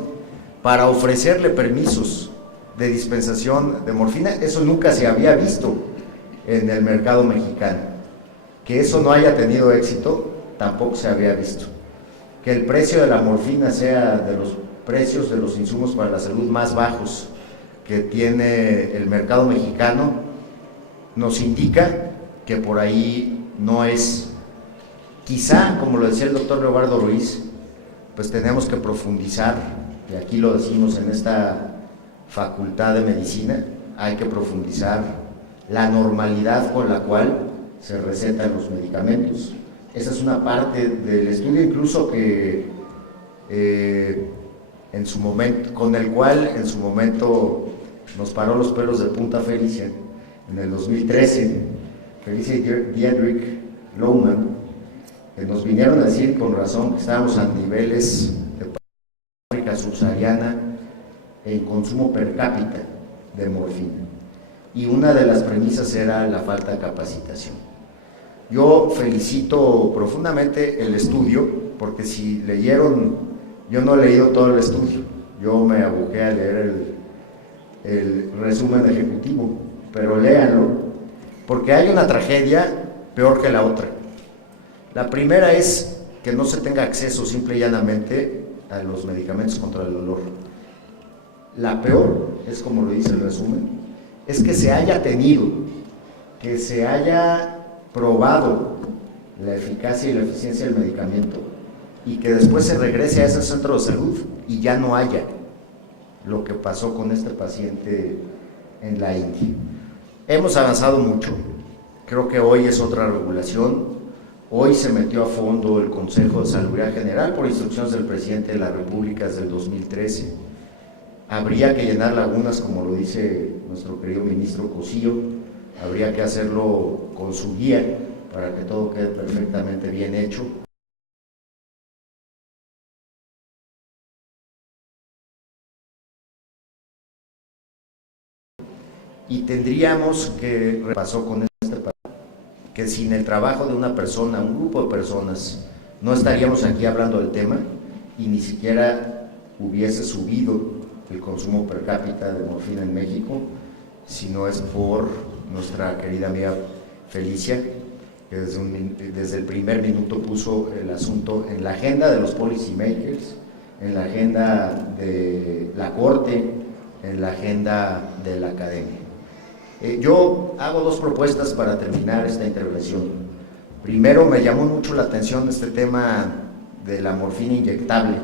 para ofrecerle permisos de dispensación de morfina, eso nunca se había visto en el mercado mexicano. Que eso no haya tenido éxito, tampoco se había visto. Que el precio de la morfina sea de los precios de los insumos para la salud más bajos que tiene el mercado mexicano, nos indica que por ahí no es. Quizá, como lo decía el doctor Leobardo Ruiz, pues tenemos que profundizar, y aquí lo decimos en esta facultad de medicina, hay que profundizar la normalidad con la cual se recetan los medicamentos. Esa es una parte del estudio, incluso que en su momento, con el cual en su momento nos paró los pelos de punta Felicia en el 2013, Felicia y Diedrich Lohmann, que nos vinieron a decir con razón que estábamos a niveles de África subsahariana en consumo per cápita de morfina. Y una de las premisas era la falta de capacitación. Yo felicito profundamente el estudio, porque si leyeron, yo no he leído todo el estudio, yo me aboqué a leer el resumen ejecutivo, pero léanlo, porque hay una tragedia peor que la otra. La primera es que no se tenga acceso simple y llanamente a los medicamentos contra el dolor. La peor es, como lo dice el resumen, es que se haya tenido, que se haya probado la eficacia y la eficiencia del medicamento y que después se regrese a ese centro de salud y ya no haya lo que pasó con este paciente en la India. Hemos avanzado mucho, creo que hoy es otra regulación. Hoy se metió a fondo el Consejo de Salubridad General por instrucciones del presidente de la República desde el 2013. Habría que llenar lagunas, como lo dice nuestro querido ministro Cosío, habría que hacerlo con su guía para que todo quede perfectamente bien hecho. Y tendríamos que repasar con este país, que sin el trabajo de una persona, un grupo de personas, no estaríamos aquí hablando del tema y ni siquiera hubiese subido el consumo per cápita de morfina en México, si no es por nuestra querida amiga Felicia, que desde el primer minuto puso el asunto en la agenda de los policy makers, en la agenda de la Corte, en la agenda de la academia. Yo hago dos propuestas para terminar esta intervención. Primero, me llamó mucho la atención este tema de la morfina inyectable,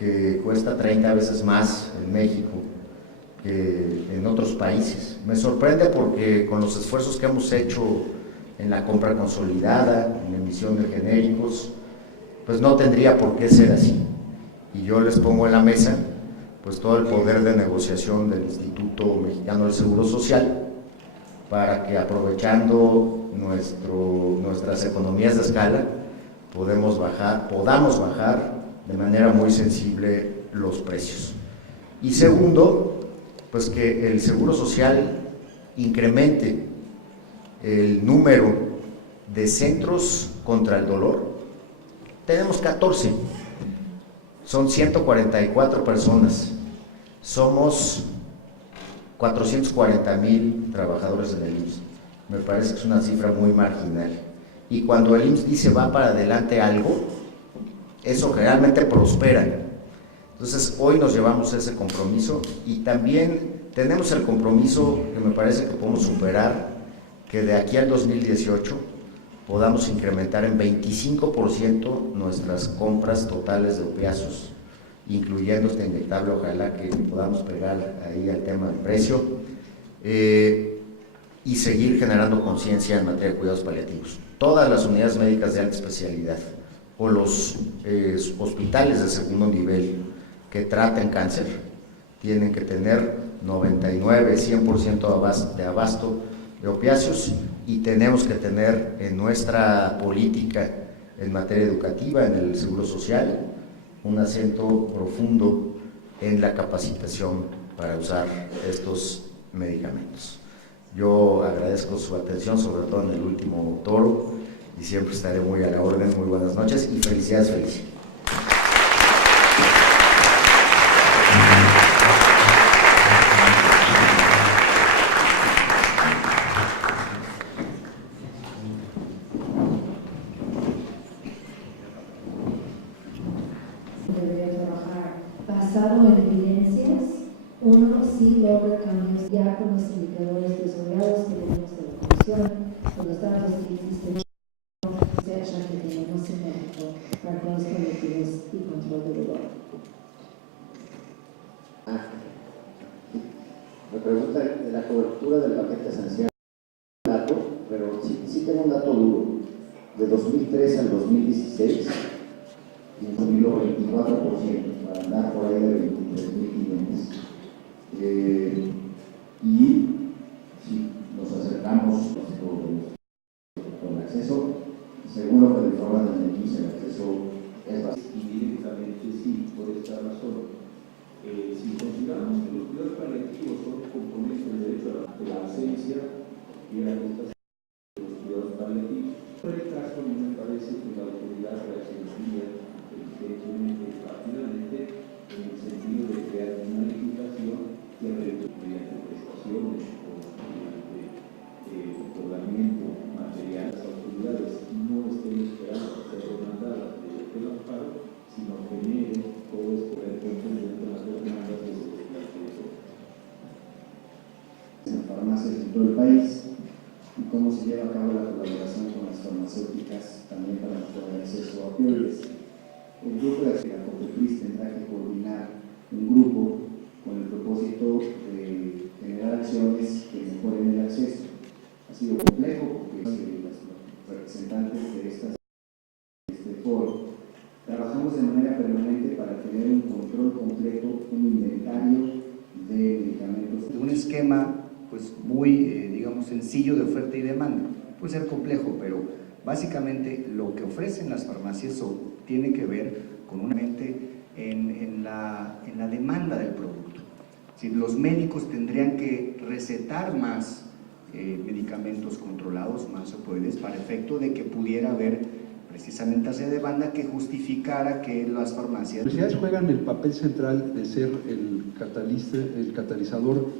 que cuesta 30 veces más en México que en otros países. Me sorprende porque con los esfuerzos que hemos hecho en la compra consolidada, en la emisión de genéricos, pues no tendría por qué ser así. Y yo les pongo en la mesa pues todo el poder de negociación del Instituto Mexicano del Seguro Social para que, aprovechando nuestras economías de escala, podamos bajar de manera muy sensible los precios. Y segundo, pues que el Seguro Social incremente el número de centros contra el dolor. Tenemos 14, son 144 personas, somos 440,000 trabajadores en el IMSS. Me parece que es una cifra muy marginal. Y cuando el IMSS dice va para adelante algo, eso realmente prospera. Entonces, hoy nos llevamos ese compromiso y también tenemos el compromiso que me parece que podemos superar, que de aquí al 2018 podamos incrementar en 25% nuestras compras totales de opiáceos, incluyendo este inyectable. Ojalá que podamos pegar ahí al tema del precio y seguir generando conciencia en materia de cuidados paliativos. Todas las unidades médicas de alta especialidad o los hospitales de segundo nivel que traten cáncer tienen que tener 99-100% de abasto de opiáceos, y tenemos que tener en nuestra política en materia educativa, en el Seguro Social, un acento profundo en la capacitación para usar estos medicamentos. Yo agradezco su atención, sobre todo en el último toro, y siempre estaré muy a la orden. Muy buenas noches y felicidades, Felicia. Debería trabajar basado en evidencias. Uno sí logra cambios ya con los indicadores desarrollados que tenemos de la Comisión, con los datos que existen, etcétera, que tenemos en México para con los colectivos y control del dolor. Me pregunta de la cobertura del paquete esencial, pero sí tengo un dato duro. De 2003 al 2016, subió 24%, para andar por ahí de 23.500. Y si nos acercamos con acceso, seguro que de forma de el acceso es bastante. Indirectamente sí, por esta razón. Si consideramos que los cuidados paliativos son componentes del derecho a la ausencia y a la prestación de los cuidados paliativos, por el caso no me parece que la autoridad reaccionaría rápidamente en el sentido de crear una legislación que mediante prestaciones o mediante otorgamiento material a las autoridades no estén esperando ser demandadas del amparo, sino genere todo esto de cumplir dentro de las demandas de seguridad de eso. En farmacias en todo el país y cómo se lleva a cabo la colaboración con las farmacéuticas también para mejorar el acceso a opioides. El grupo de la COFEPRIS tendrá que coordinar un grupo con el propósito de generar acciones que mejoren el acceso. Ha sido complejo porque los representantes de este foro trabajamos de manera permanente para tener un control completo, un inventario de medicamentos. Un esquema pues muy, digamos, sencillo de oferta y demanda. Puede ser complejo, pero básicamente lo que ofrecen las farmacias tiene que ver con una mente en la demanda del producto. Si los médicos tendrían que recetar más medicamentos controlados, más opioides, para efecto de que pudiera haber precisamente esa demanda que justificara que las farmacias... Las universidades juegan el papel central de ser el catalizador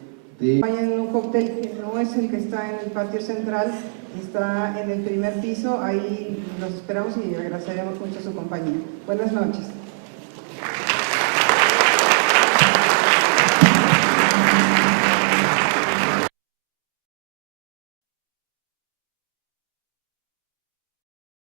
de... En un cóctel que no es el que está en el patio central, está en el primer piso, ahí los esperamos y agradeceremos mucho su compañía. Buenas noches.